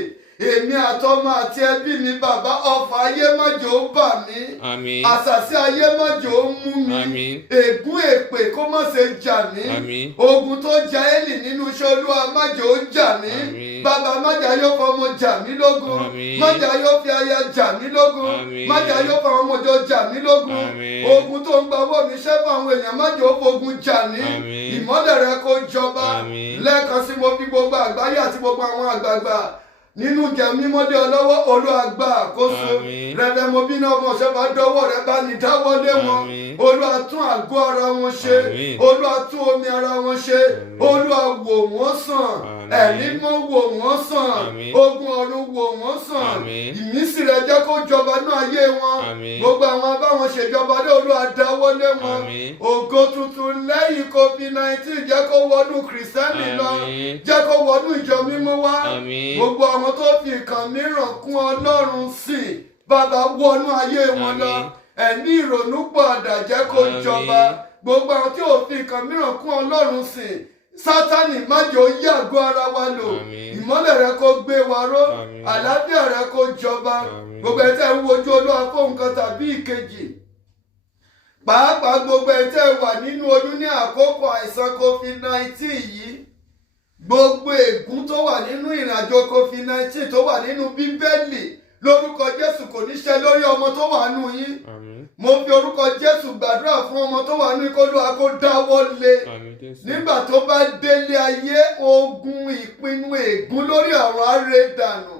èmi àtọmọ àti ẹbí mi bàbá ọfà ayé má jẹ́ ó bà mí. Àmín. Àṣàsí ayé má jẹ́ ó mú mi. Àmín. Ègún èpè kó má ṣe jà mí. Àmín. Ogun tó jà Élì nínú iṣẹ́ Olúwa má jẹ́ ó jà mí. Àmín. Bàbá má jẹ́ ayé fọmọ jà mí lógun. Àmín. Má jẹ́ ayé fi aya jà mí lógun. Àmín. Má jẹ́ ayé fọmọ ọmọjọ jà mí lógun. Àmín. Ogun tó ń gba owó mi ṣẹ́ fún àwọn èèyàn má jẹ́ ó fogun jà mí. Àmín. Ìmọ́lẹ̀ rẹ kó jọba. Àmín. Lẹ́ẹ̀kan sí mo fi gbogbo àgbáyé àti gbogbo àwọn àgbààgbà nínú jẹ mímọ́lé ọlọ́wọ́ Olúwa gba àkóso. Àmín. Rẹ̀fẹ̀ mo bí náà ọmọ ṣẹ́fà dọ́wọ́ rẹ bá ní dáwọ́lé wọn. Àmín. Olúwa tún àgọ́ ara wọn ṣe. Àmín. Olúwa tún omi ara wọn ṣe. Àmín. Olúwa wò wọ́n sàn. Àmín. Ẹ̀mí mọ́ wò wọ́n sàn. Àmín. Ogun ọ̀run wò wọ́n sàn. Àmín. Ìmísí rẹ jẹ́ kó jọba ní ayé wọn. Àmín. Gbogbo àwọn abáwọn ṣèjọba lé Olúwa dáwọ́lé wọn. Àmín. Ògo tuntun lẹ́yìn COVID-19 jẹ́ kó wọnú Kìrìsìtẹ́nì lọ. Àmín. Jẹ́ kó wọnú ìjọ mímọ́ wá. Àmín. Gbogbo àwọn tó fi nǹkan mìíràn kún Ọlọ́run sí bàbá wọnú ayé wọn lọ. Àmín. Ẹ̀mí ìrònú padà jẹ́ kó Àmín. jọba. Gbogbo àwọn tí ò fi nǹkan mìíràn kún Ọlọ́run sí Sátánì má jẹ́ ó yí àgọ́ ara wa lò. Àmín. Ìmọ́lẹ̀ rẹ kó gbé wa ró. Àmín. Àlàáfíà rẹ kó jọba. Àmín. Gbogbo ẹ̀ tẹ́ ń wojú Olúwa fún nǹkan tàbí ìkejì. Pàápàá gbogbo ẹ̀ tẹ́ wà nínú oyún ní àkókò àìsàn COVID-19 yìí. Gbogbo ègún tó wà nínú ìrìnàjò COVID-19 tó wà nínú Bíbélì lórúkọ Jésù kò ní ṣẹ lórí ọmọ tó wà nù yín. Àmín. Mo fi orúkọ Jésù gbàdúrà fún ọmọ tó wà nù yín kó Olúwa kó dáwọ́ lé. Àmín Jésù. Nígbà tó bá délé ayé ogun ìpinnu ègún lórí ọ̀rọ̀ àrè dànù.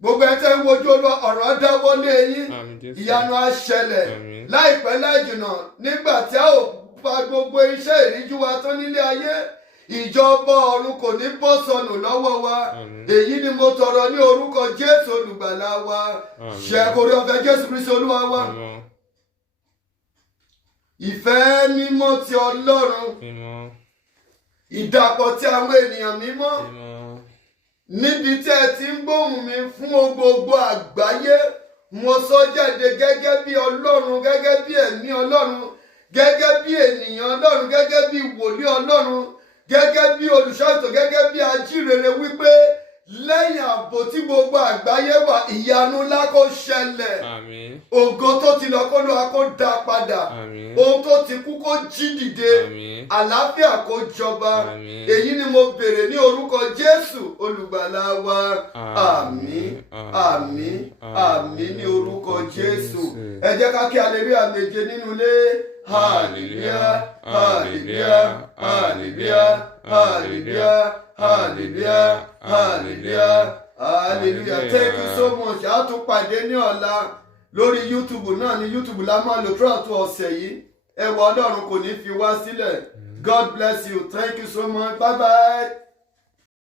Gbogbo ẹ̀ tẹ́ ń wojú Olúwa ọ̀rọ̀ dáwọ́ lé yín. Àmín Jésù. Ìyanu á ṣẹlẹ̀. Àmín. Láìpẹ́ láìjìnà nígbà tí a ò fa gbogbo iṣẹ́ ìríjú wa tán nílé ayé ìjọba ọ̀run kò ní bọ́ sọnù lọ́wọ́ wa. Àmín. Èyí ni mo tọrọ ní orúkọ Jésù olùgbàlà wa. Àmín. Ṣe kórí ọ̀fẹ́ Jésù Kristi Olúwa wa. Mímọ́. Ìfẹ́ mímọ́ ti Ọlọ́run. Mímọ́. Ìdàpọ̀ ti àwọn ènìyàn mímọ́. Mímọ́. Níbi tí ẹ ti ń gbóhùn mi fún gbogbo àgbáyé, mo sọ jáde gẹ́gẹ́ bí Ọlọ́run, gẹ́gẹ́ bí ẹ̀mí Ọlọ́run, gẹ́gẹ́ bí ènìyàn Ọlọ́run, gẹ́gẹ́ bí wòlíì Ọlọ́run, gẹ́gẹ́ bí olùṣọ́àgùntàn, gẹ́gẹ́ bí ajíhìnrere wípé lẹ́yìn ààbò tí gbogbo àgbáyé wà ìyanu ńlá kó ṣẹlẹ̀. Àmín. Ògo tó ti lọ kó lóra kó dá padà. Àmín. Ohun tó ti kú kó jí dìde. Àmín. Àlàáfíà kó jọba. Àmín. Èyí ni mo béèrè ní orúkọ Jésù olùgbàlà wa. Àmín. Àmín. Àmín ní orúkọ Jésù. Ẹ jẹ́ ká kí hallelujah méje nínú ilé. Hallelujah. Hallelujah. Hallelujah. Hallelujah. Hallelujah. Hallelujah. Hallelujah. Thank you so much. A tún pàdé ní ọ̀la lórí YouTube náà ní YouTube la máa lò throughout ọ̀sẹ̀ yìí. Ẹwà Ọlọ́run kò ní fi wá sílẹ̀. God bless you. Thank you so much. Bye bye.